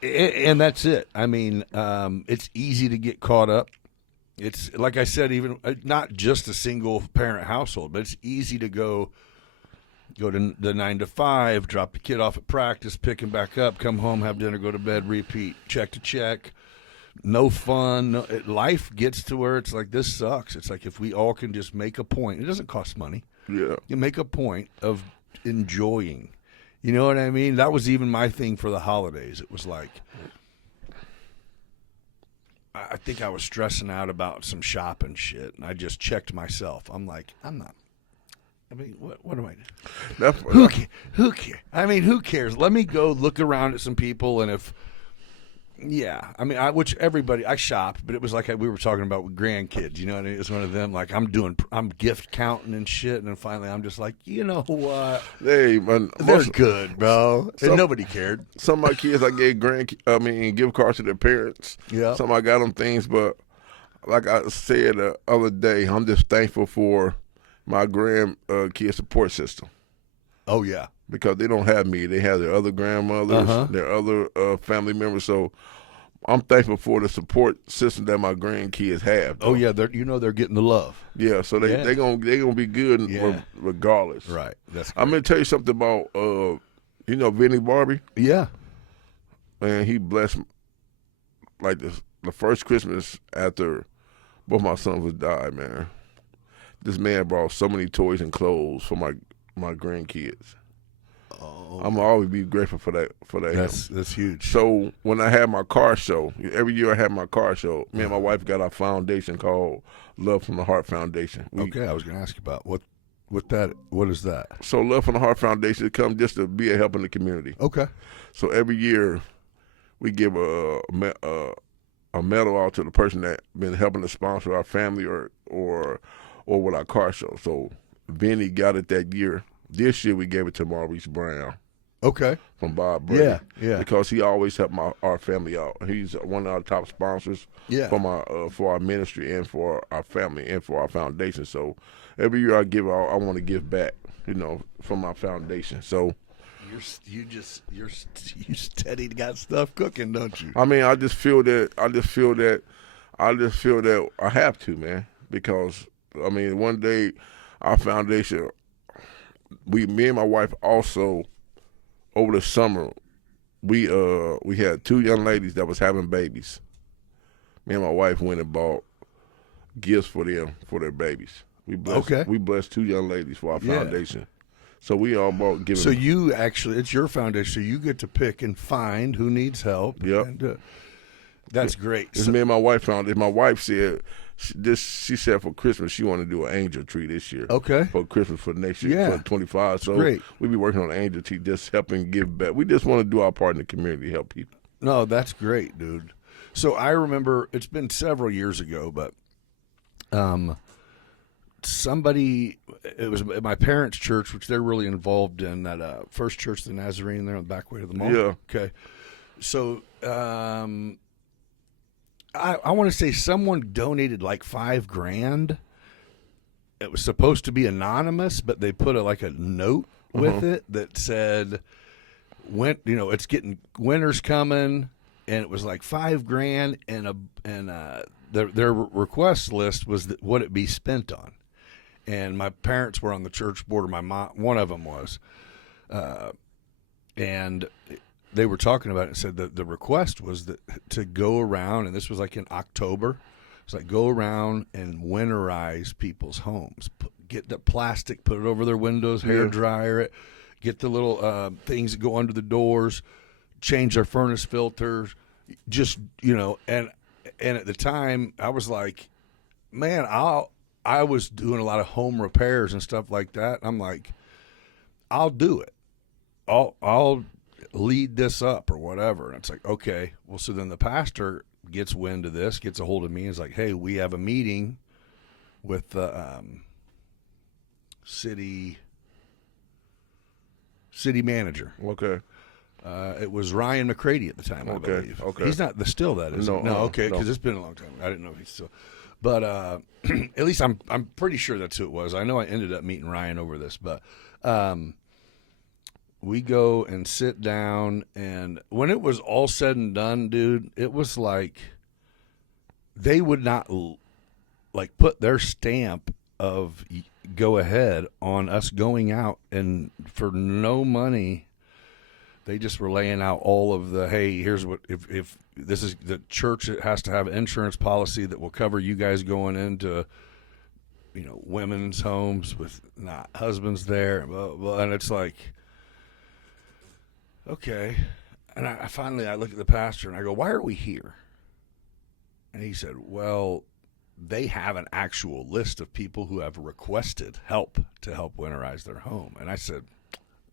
And that's it. I mean, it's easy to get caught up. It's like I said, even not just a single parent household, but it's easy to go to the 9 to 5, drop the kid off at practice, pick him back up, come home, have dinner, go to bed, repeat, check to check. No fun. Life gets to where it's like, this sucks. It's like if we all can just make a point. It doesn't cost money. Yeah. You make a point of enjoying. You know what I mean? That was even my thing for the holidays. It was like, I think I was stressing out about some shopping shit, and I just checked myself. I'm like, I'm not. I mean, what am I doing? Who cares? I mean, who cares? Let me go look around at some people, and if, yeah, I mean, I shop, but it was like we were talking about with grandkids. You know what I mean? It was one of them, like I'm gift counting and shit, and then finally I'm just like, you know what? Hey, man, They're good, bro. And nobody cared. Some of my kids, I gave gift cards to their parents. Yeah. Some I got them things, but like I said the other day, I'm just thankful for my kid support system. Oh yeah. Because they don't have me. They have their other grandmothers, their other family members. So I'm thankful for the support system that my grandkids have. Though. Oh yeah, they're getting the love. Yeah, so they gonna be good regardless. Right. That's great. I'm gonna tell you something about Vinny Barbie. Yeah. Man, he blessed like the first Christmas after both my sons was died. Man, this man brought so many toys and clothes for my grandkids. Oh, I'm always be grateful for that. That's huge. So when I had my car show, every year I had my car show. Me and my wife got our foundation called Love from the Heart Foundation. Okay, I was going to ask you about what is that? So Love from the Heart Foundation comes just to be a help in the community. Okay. So every year we give a medal out to the person that been helping to sponsor our family or with our car show. So Vinny got it that year. This year we gave it to Maurice Brown. Okay. From Bob Brady. Yeah. Because he always helped our family out. He's one of our top sponsors for our ministry and for our family and for our foundation. So every year I want to give back, from my foundation. So you steady got stuff cooking, don't you? I mean, I just feel that I have to, man, because I mean, one day our foundation, me and my wife also, over the summer, we had two young ladies that was having babies. Me and my wife went and bought gifts for them for their babies. We blessed two young ladies for our foundation. So we all bought giving. So you actually, it's your foundation, so you get to pick and find who needs help. Yep. And, that's great. It's me and my wife found it. My wife said she said for Christmas she wanted to do an angel tree this year. Okay. For Christmas for next year, for 25. So great. We be working on an angel tree, just helping give back. We just want to do our part in the community, help people. No, that's great, dude. So I remember it's been several years ago, but it was at my parents' church, which they're really involved in, that First Church of the Nazarene there on the back way to the mall. Yeah. Okay. So I want to say someone donated like $5,000. It was supposed to be anonymous, but they put a note with it that said, it's getting winter's coming, and it was like $5,000, and their request list was what it be spent on. And my parents were on the church board, or my mom, one of them was, and they were talking about it and said that the request was to go around, and this was like in October. It's like go around and winterize people's homes. Get the plastic, put it over their windows, hair dryer it, get the little things that go under the doors, change their furnace filters, just, and at the time I was like, man, I was doing a lot of home repairs and stuff like that. I'm like, I'll do it. I'll lead this up or whatever. And it's like, okay. Well, so then the pastor gets wind of this, gets a hold of me, and is like, hey, we have a meeting with the city manager. Okay. It was Ryan McCrady at the time, I believe. Okay. He's not still that, is he? No, okay, because it's been a long time. I didn't know if he's still. But at least I'm pretty sure that's who it was. I know I ended up meeting Ryan over this, but we go and sit down, and when it was all said and done, dude, it was like they would not like put their stamp of go ahead on us going out, and for no money they just were laying out all of the, hey, here's what, if this is the church, it has to have an insurance policy that will cover you guys going into, you know, women's homes with not husbands there, blah, blah, and it's like, okay. And I finally looked at the pastor and I go, why are we here? And he said, well, they have an actual list of people who have requested help to help winterize their home. And I said,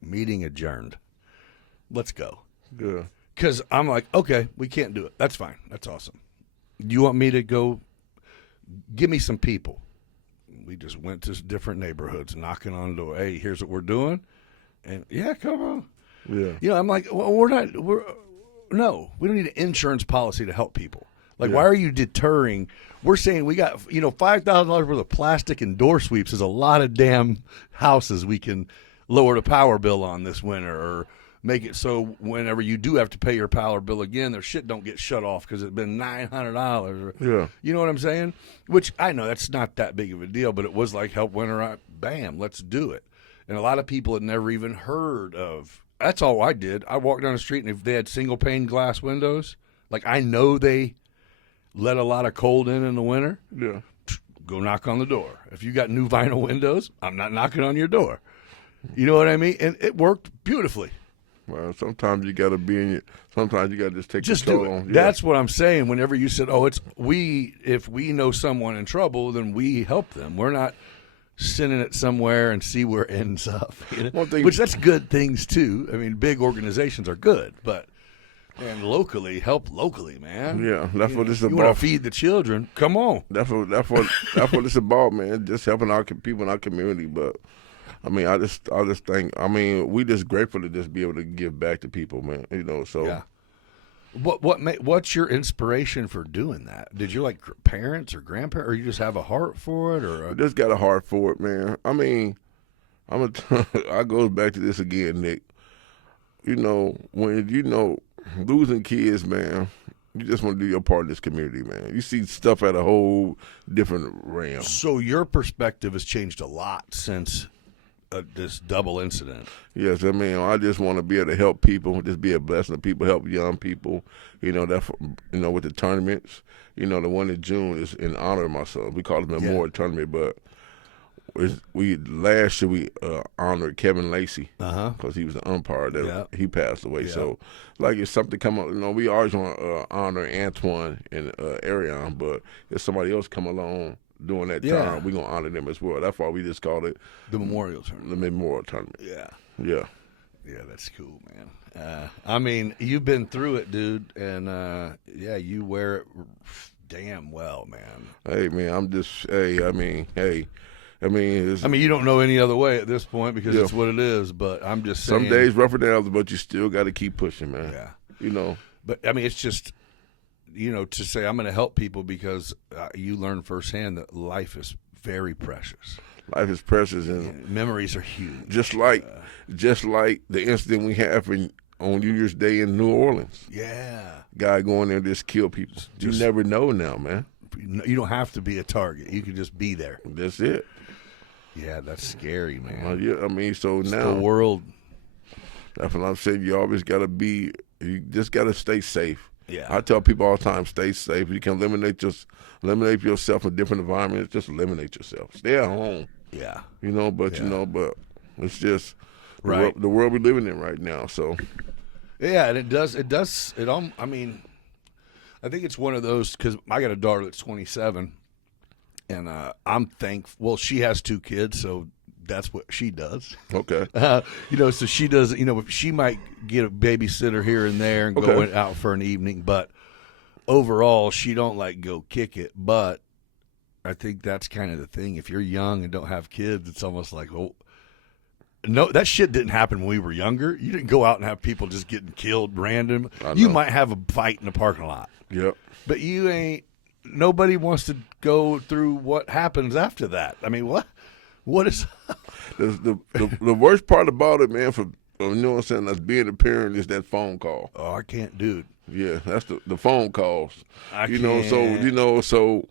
meeting adjourned. Let's go. Good. Because I'm like, okay, we can't do it. That's fine. That's awesome. You want me to go? Give me some people. We just went to different neighborhoods, knocking on the door. Hey, here's what we're doing. And, yeah, come on. Yeah. You know, I'm like, well, no, we don't need an insurance policy to help people. Like, Yeah. why are you deterring? We're saying we got, you know, $5,000 worth of plastic and door sweeps is a lot of damn houses we can lower the power bill on this winter, or make it so whenever you do have to pay your power bill again, their shit don't get shut off because it's been $900. Yeah. You know what I'm saying? Which I know that's not that big of a deal, but it was like help winterize. Bam, let's do it. And a lot of people had never even heard of. That's all I did. I walked down the street, and if they had single pane glass windows, like I know they let a lot of cold in the winter. Yeah. Go knock on the door. If you got new vinyl windows, I'm not knocking on your door. You know what I mean? And it worked beautifully. Well, sometimes you got to be in your. Sometimes you got to just take Just control do it. on. Yeah. That's what I'm saying. Whenever you said, "Oh, it's we," if we know someone in trouble, then we help them. We're not sending it somewhere and see where it ends up. You know? One thing- Which that's good things too. I mean, big organizations are good, but and locally, help locally, man. Yeah, that's what it's You want about. to feed the children? Come on. That's what it's about, man. Just helping our people in our community. But I mean, I just think, I mean, we just grateful to just be able to give back to people, man. You know, so Yeah. What's your inspiration for doing that? Did you like parents or grandparents, or you just have a heart for it, or I just got a heart for it, man. I mean, I goes back to this again, Nick. You know, when losing kids, man, you just want to do your part in this community, man. You see stuff at a whole different realm. So your perspective has changed a lot since this double incident. Yes, I mean, I just want to be able to help people, just be a blessing to people, help young people. You know, with the tournaments. You know, the one in June is in honor of my son. We call it the Memorial Tournament, but last year we honored Kevin Lacey because he was the umpire that he passed away. Yeah. So, like, if something come up, you know, we always want to honor Antwane and Ariane, but if somebody else come along during that time, we're going to honor them as well. That's why we just called it The Memorial Tournament. the Memorial Tournament. Yeah. Yeah. Yeah, that's cool, man. I mean, you've been through it, dude, and you wear it damn well, man. Hey, man, You don't know any other way at this point because it's what it is, but I'm just saying. Some days rougher than others, but you still got to keep pushing, man. Yeah. You know. But, I mean, it's just, you know, to say I'm going to help people because you learn firsthand that life is very precious. Life is precious, and memories are huge. Just like the incident we had on New Year's Day in New Orleans. Yeah. Guy going there and just kill people. You never know now, man. You don't have to be a target. You can just be there. That's it. Yeah, that's scary, man. Yeah, I mean, so it's now the world. That's what I'm saying. You always got to be. You just got to stay safe. Yeah. I tell people all the time, stay safe. You can eliminate yourself in different environments. Just eliminate yourself. Stay at home. Yeah. You know, but it's just right. the world we're living in right now. So. Yeah, and I mean, I think it's one of those, because I got a daughter that's 27, and I'm thankful. Well, she has 2 kids, so that's what she does. Okay. You know, so she does, you know, she might get a babysitter here and there and go out for an evening, but overall, she don't like go kick it. But I think that's kind of the thing. If you're young and don't have kids, it's almost like, oh, no, that shit didn't happen when we were younger. You didn't go out and have people just getting killed random. You might have a fight in the parking lot. Yep. But you ain't. Nobody wants to go through what happens after that. I mean, what is the worst part about it, man, you know what I'm saying? That's being a parent is that phone call. Oh, I can't do it. Yeah, that's the phone calls. I you know, so can't. you know, so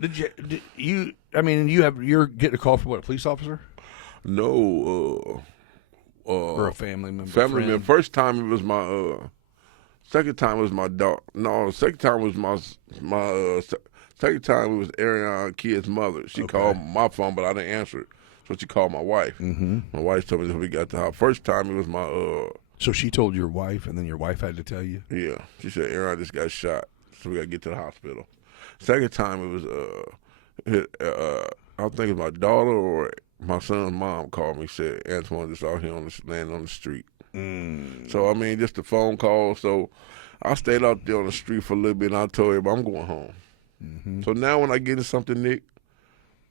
Did you? I mean, you're getting a call from what, a police officer no, or a family member? family friend? member. First time it was my second time was my dog. No, second time was my second time it was Ariana kid's mother. She called my phone, but I didn't answer it. So she called my wife. Mm-hmm. My wife told me that we got to the house. First time it was my So she told your wife, and then your wife had to tell you. yeah. She said Ariana just got shot, so we got to get to the hospital. Second time it was I think it was my daughter or my son's mom called me, said Antwane just out here laying on the street. So I mean, just a phone call. So I stayed out there on the street for a little bit, and I told everybody I'm going home. Mm-hmm. So now when I get into something, Nick,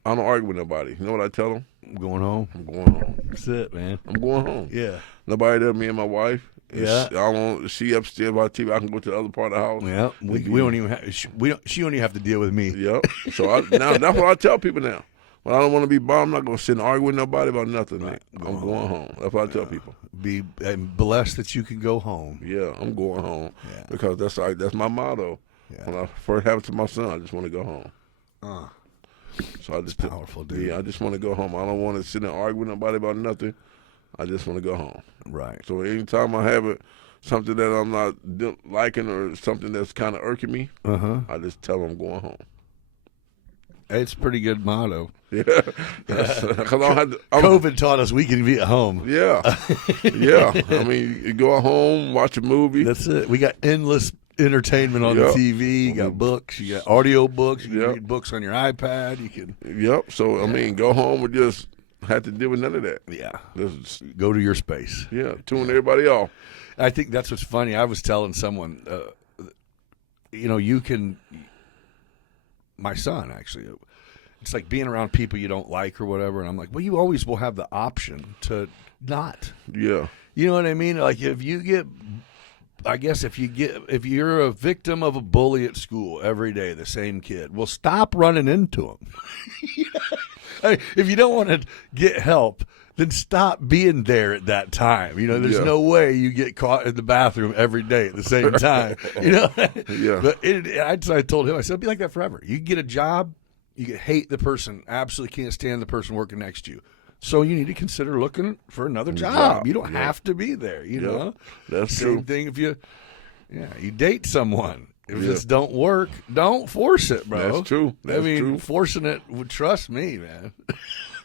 I don't argue with nobody. You know what I tell them? I'm going home. I'm going home. That's it, man. I'm going home. Yeah. Nobody there, me and my wife. Yeah. She upstairs by TV. I can go to the other part of the house. Yeah. We don't even have. She don't even have to deal with me. Yep. So now that's what I tell people now. When I don't want to be bothered, I'm not going to sit and argue with nobody about nothing. Nick. I'm going home. That's what I tell people. I'm blessed that you can go home. Yeah, I'm going home Yeah. because that's my motto. Yeah. When I first have it to my son, I just want to go home. So I just powerful, dude. Yeah, I just want to go home. I don't want to sit and argue with nobody about nothing. I just want to go home. Right. So anytime I have something that I'm not liking or something that's kind of irking me, I just tell them I'm going home. It's a pretty good motto. Yeah, because COVID taught us we can be at home. Yeah, yeah. I mean, you go home, watch a movie. That's it. We got endless entertainment on the TV. You got books. You got audio books. You can read books on your iPad. You can. Yep. So I mean, go home and just have to deal with none of that. Yeah. Just go to your space. Yeah. Tune everybody off. I think that's what's funny. I was telling someone, you can. My son, actually, it's like being around people you don't like or whatever. And I'm like, well, you always will have the option to not. Yeah. You know what I mean? Like if you're a victim of a bully at school every day, the same kid, well, stop running into him. I mean, if you don't want to get help, then stop being there at that time. There's no way you get caught in the bathroom every day at the same time. Yeah. But I told him, I said, it'll be like that forever. You get a job, you hate the person, absolutely can't stand the person working next to you. So you need to consider looking for another job. You don't have to be there, know? That's Same true. thing if you date someone. If this don't work, don't force it, bro. That's true. That's true. Forcing it, trust me, man.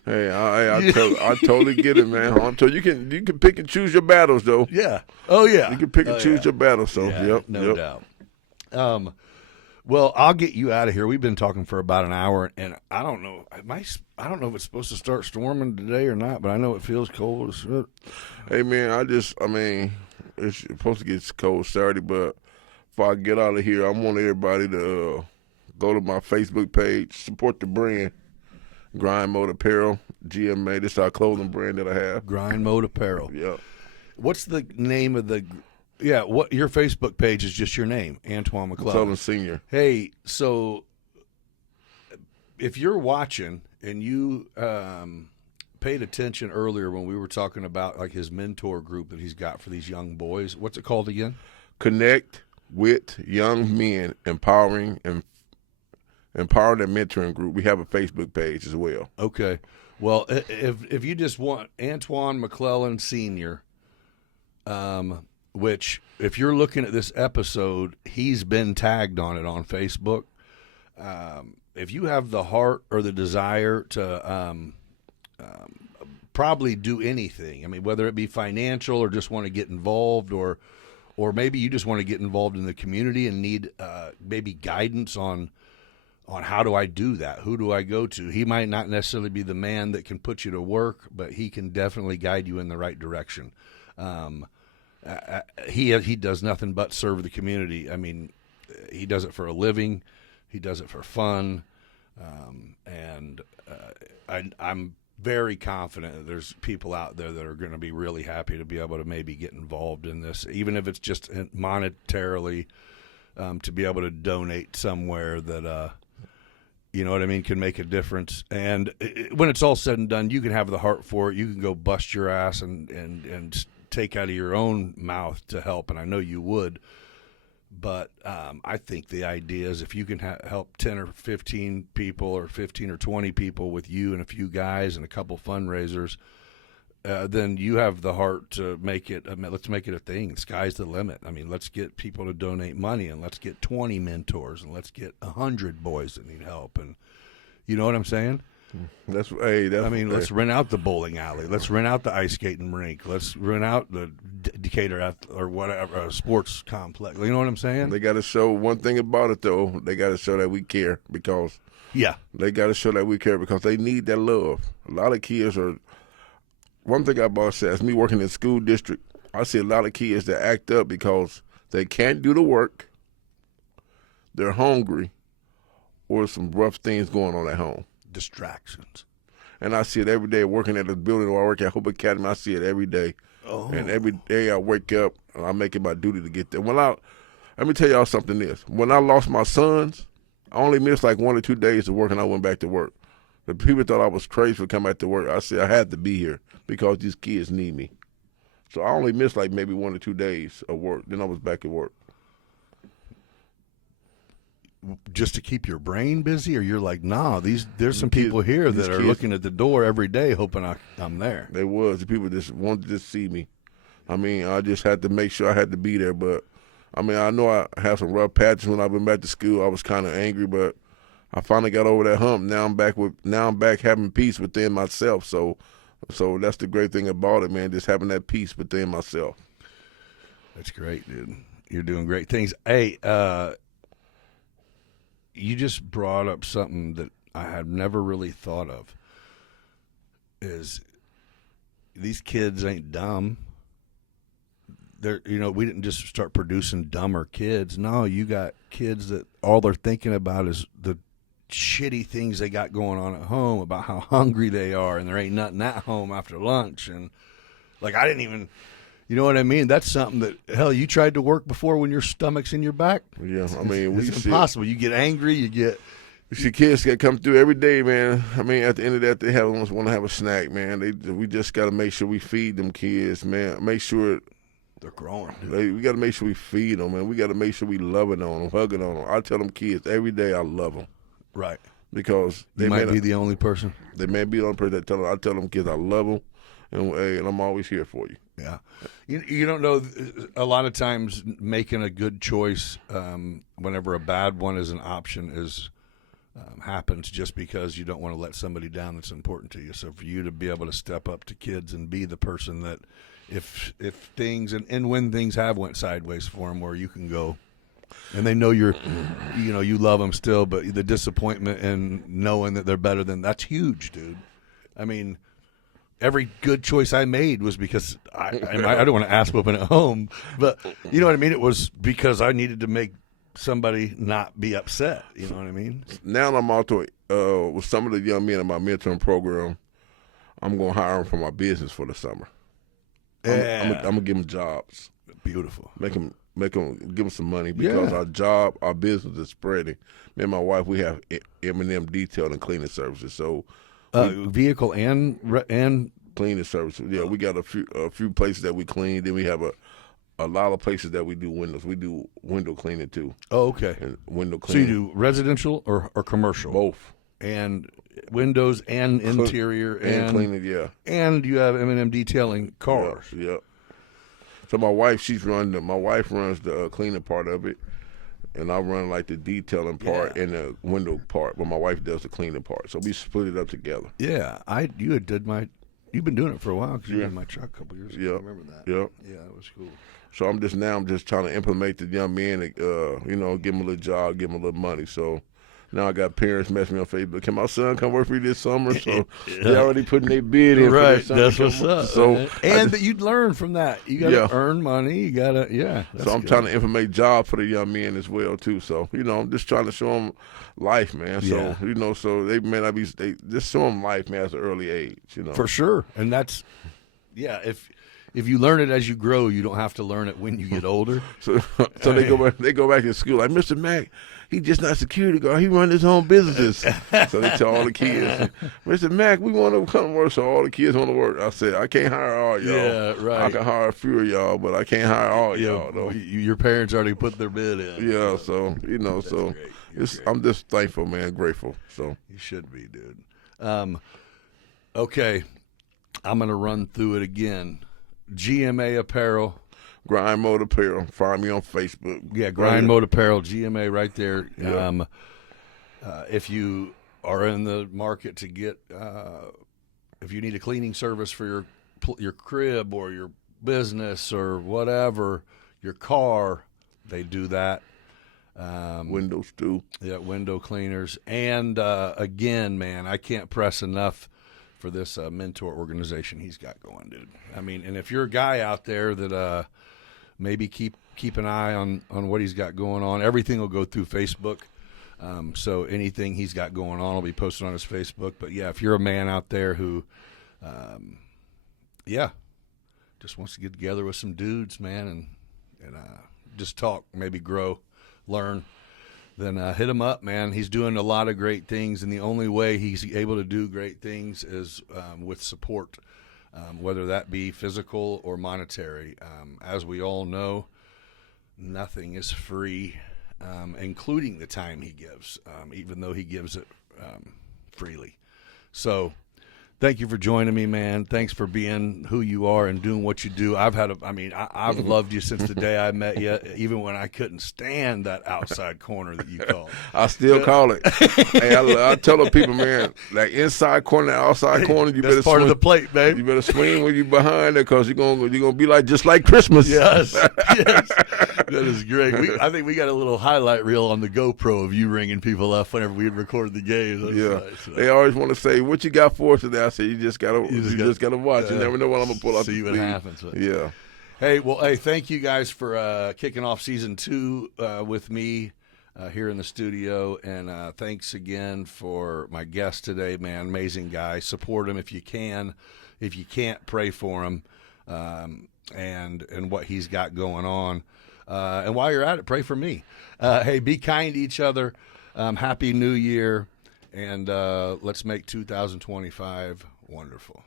Hey, I totally get it, man. So you can pick and choose your battles, though. Yeah. Oh, yeah. You can pick and choose your battles. So, no doubt. Well, I'll get you out of here. We've been talking for about an hour, and I don't know. I don't know if it's supposed to start storming today or not, but I know it feels cold as shit. Hey, man, it's supposed to get cold Saturday, but before I get out of here, I want everybody to go to my Facebook page, support the brand, Grind Mode Apparel, GMA. This is our clothing brand that I have. Grind Mode Apparel. Yeah. What's the name of the? Yeah, what your Facebook page is just your name, Antwane McClelland Sr. Hey, so if you're watching and you paid attention earlier when we were talking about like his mentor group that he's got for these young boys, what's it called again? Connect with Young Men, empowering and mentoring group. We have a Facebook page as well. Okay. Well, if you just want Antwane McClelland Sr., which if you're looking at this episode, he's been tagged on it on Facebook. If you have the heart or the desire to probably do anything, I mean, whether it be financial or just want to get involved or maybe you just want to get involved in the community and need maybe guidance on how do I do that? Who do I go to? He might not necessarily be the man that can put you to work, but he can definitely guide you in the right direction. He does nothing but serve the community. I mean, he does it for a living. He does it for fun. I'm very confident that there's people out there that are going to be really happy to be able to maybe get involved in this, even if it's just monetarily, to be able to donate somewhere that, you know what I mean, can make a difference. And when it's all said and done, you can have the heart for it. You can go bust your ass and take out of your own mouth to help, and I know you would. But I think the idea is if you can help 10 or 15 people or 15 or 20 people with you and a few guys and a couple fundraisers, then you have the heart to make it. I mean, let's make it a thing. The sky's the limit. I mean, let's get people to donate money, and let's get 20 mentors, and let's get 100 boys that need help. And you know what I'm saying? Let's rent out the bowling alley. Let's rent out the ice skating rink. Let's rent out the Decatur or whatever sports complex. You know what I'm saying? They got to show one thing about it, though. They got to show that we care because they got to show that we care because they need that love. A lot of kids are. One thing I've always said, as me working in the school district, I see a lot of kids that act up because they can't do the work, they're hungry, or some rough things going on at home. Distractions. And I see it every day working at the building where I work at Hope Academy. I see it every day. Oh. And every day I wake up and I make it my duty to get there. Let me tell y'all something this. When I lost my sons, I only missed like 1 or 2 days of work and I went back to work. The people thought I was crazy for coming back to work. I said I had to be here because these kids need me. So I only missed like maybe 1 or 2 days of work. Then I was back at work. Just to keep your brain busy, or you're like, nah, there's some people here that are looking at the door every day hoping I'm there. They was. The people just wanted to see me. I mean, I just had to make sure I had to be there. But, I mean, I know I had some rough patches when I went back to school. I was kind of angry, but I finally got over that hump. Now I'm back having peace within myself. So that's the great thing about it, man, just having that peace within myself. That's great, dude. You're doing great things. Hey, you just brought up something that I had never really thought of. Is these kids ain't dumb. We didn't just start producing dumber kids. No, you got kids that all they're thinking about is the shitty things they got going on at home, about how hungry they are, and there ain't nothing at home after lunch. And like, I didn't even, you know what I mean? That's something that, hell, you tried to work before when your stomach's in your back. Yeah, I mean, it's impossible. You get angry, you see kids that come through every day, man. I mean, at the end of that, they want to have a snack, man. We just got to make sure we feed them kids, man. Make sure they're growing, dude. We got to make sure we feed them, man. We got to make sure we loving on them, hugging on them. I tell them kids every day I love them. Right. Because they might be the only person. They may be the only person that tell them. I tell them kids I love them, and I'm always here for you. Yeah. You don't know, a lot of times making a good choice whenever a bad one is an option happens just because you don't want to let somebody down that's important to you. So for you to be able to step up to kids and be the person that if things and when things have went sideways for them, where you can go and they know you love them still, but the disappointment and knowing that they're better than, that's huge, dude. I mean, every good choice I made was because I don't want to ass whooping at home, but you know what I mean? It was because I needed to make somebody not be upset. You know what I mean? Now I'm also with some of the young men in my mentoring program, I'm going to hire them for my business for the summer. I'm going to give them jobs. Beautiful. Give them some money because our business is spreading. Me and my wife, we have M&M detailing and cleaning services. So vehicle and cleaning services. Yeah, we got a few places that we clean. Then we have a lot of places that we do windows. We do window cleaning too. Oh, okay. And window cleaning. So you do residential or commercial? Both. And windows and interior and cleaning, yeah. And you have M&M detailing cars. Yeah. So my wife runs the cleaning part of it, and I run like the detailing part and the window part, but my wife does the cleaning part. So we split it up together. Yeah, you've been doing it for a while because you had my truck a couple years ago. I remember that. Yeah, that was cool. So I'm just trying to implement the young men, give them a little job, give them a little money. So now I got parents messing me on Facebook. Can my son come work for you this summer? So they already putting their bid in. Right, for this summer. That's what's up. So that you'd learn from that. You got to earn money. You got to, So I'm trying to implement jobs for the young men as well too. So I'm just trying to show them life, man. So so they may not they just show them life, man, at an early age. For sure, and that's if if you learn it as you grow, you don't have to learn it when you get older. So they go back to school like, Mr. Mack, he just not security guard. He run his own businesses. So they tell all the kids, Mr. Mack, we want to come work. So all the kids want to work. I said, I can't hire all y'all. Yeah, right. I can hire a few of y'all, but I can't hire all y'all. Though. Your parents already put their bid in. Yeah, so so I'm just thankful, man, grateful. So you should be, dude. Okay, I'm gonna run through it again. GMA Apparel. Grind Mode Apparel. Find me on Facebook. Yeah, Grind Mode Apparel, GMA right there. Yeah. If you are in the market to get, if you need a cleaning service for your crib or your business or whatever, your car, they do that. Windows too. Yeah, window cleaners. And again, man, I can't press enough for this mentor organization he's got going, dude. I mean, and if you're a guy out there that maybe keep an eye on what he's got going on, everything will go through Facebook. So anything he's got going on will be posted on his Facebook. But yeah, if you're a man out there who, just wants to get together with some dudes, man, and just talk, maybe grow, learn, then hit him up, man. He's doing a lot of great things, and the only way he's able to do great things is with support, whether that be physical or monetary. As we all know, nothing is free, including the time he gives, even though he gives it freely. So thank you for joining me, man. Thanks for being who you are and doing what you do. I've loved you since the day I met you, even when I couldn't stand that outside corner that you called. I still call it. Hey, I tell the people, man, that inside corner, that outside corner, you That's better part swing, of the plate, babe. You better swing when you behind it, because you're gonna be like just like Christmas. Yes, yes. That is great. I think we got a little highlight reel on the GoPro of you ringing people up whenever we record the games. Yeah, nice. They always want to say, "What you got for us today?" I say, "You just gotta watch. You never know what I'm gonna pull out." See what happens. Yeah. Hey, thank you guys for kicking off season 2 with me here in the studio, and thanks again for my guest today, man. Amazing guy. Support him if you can. If you can't, pray for him and what he's got going on. And while you're at it, pray for me. Hey, be kind to each other. Happy New Year, and let's make 2025 wonderful.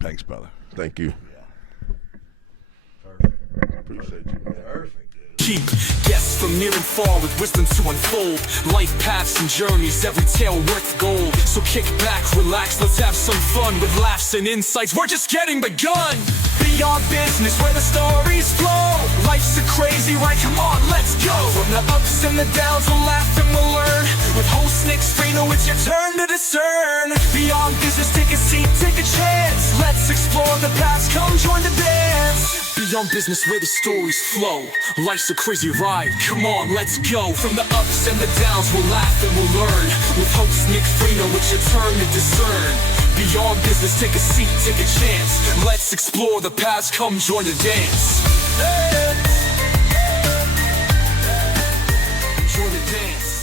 Thanks, brother. Thank you. Yeah. Perfect. Appreciate you, man. Perfect. Keep guests from near and far with wisdom to unfold. Life paths and journeys, every tale worth gold. So kick back, relax, let's have some fun with laughs and insights. We're just getting begun. Beyond business, where the stories flow. Life's a crazy ride, come on, let's go. From the ups and the downs, we'll laugh and we'll learn. With host Nick Freno, it's your turn to discern. Beyond business, take a seat, take a chance. Let's explore the past, come join the dance. Beyond business, where the stories flow. Life's a crazy ride, come on, let's go. From the ups and the downs, we'll laugh and we'll learn. With host Nick Freno, it's your turn to discern. Beyond business, take a seat, take a chance. Let's explore the past, come join the dance. Join the dance.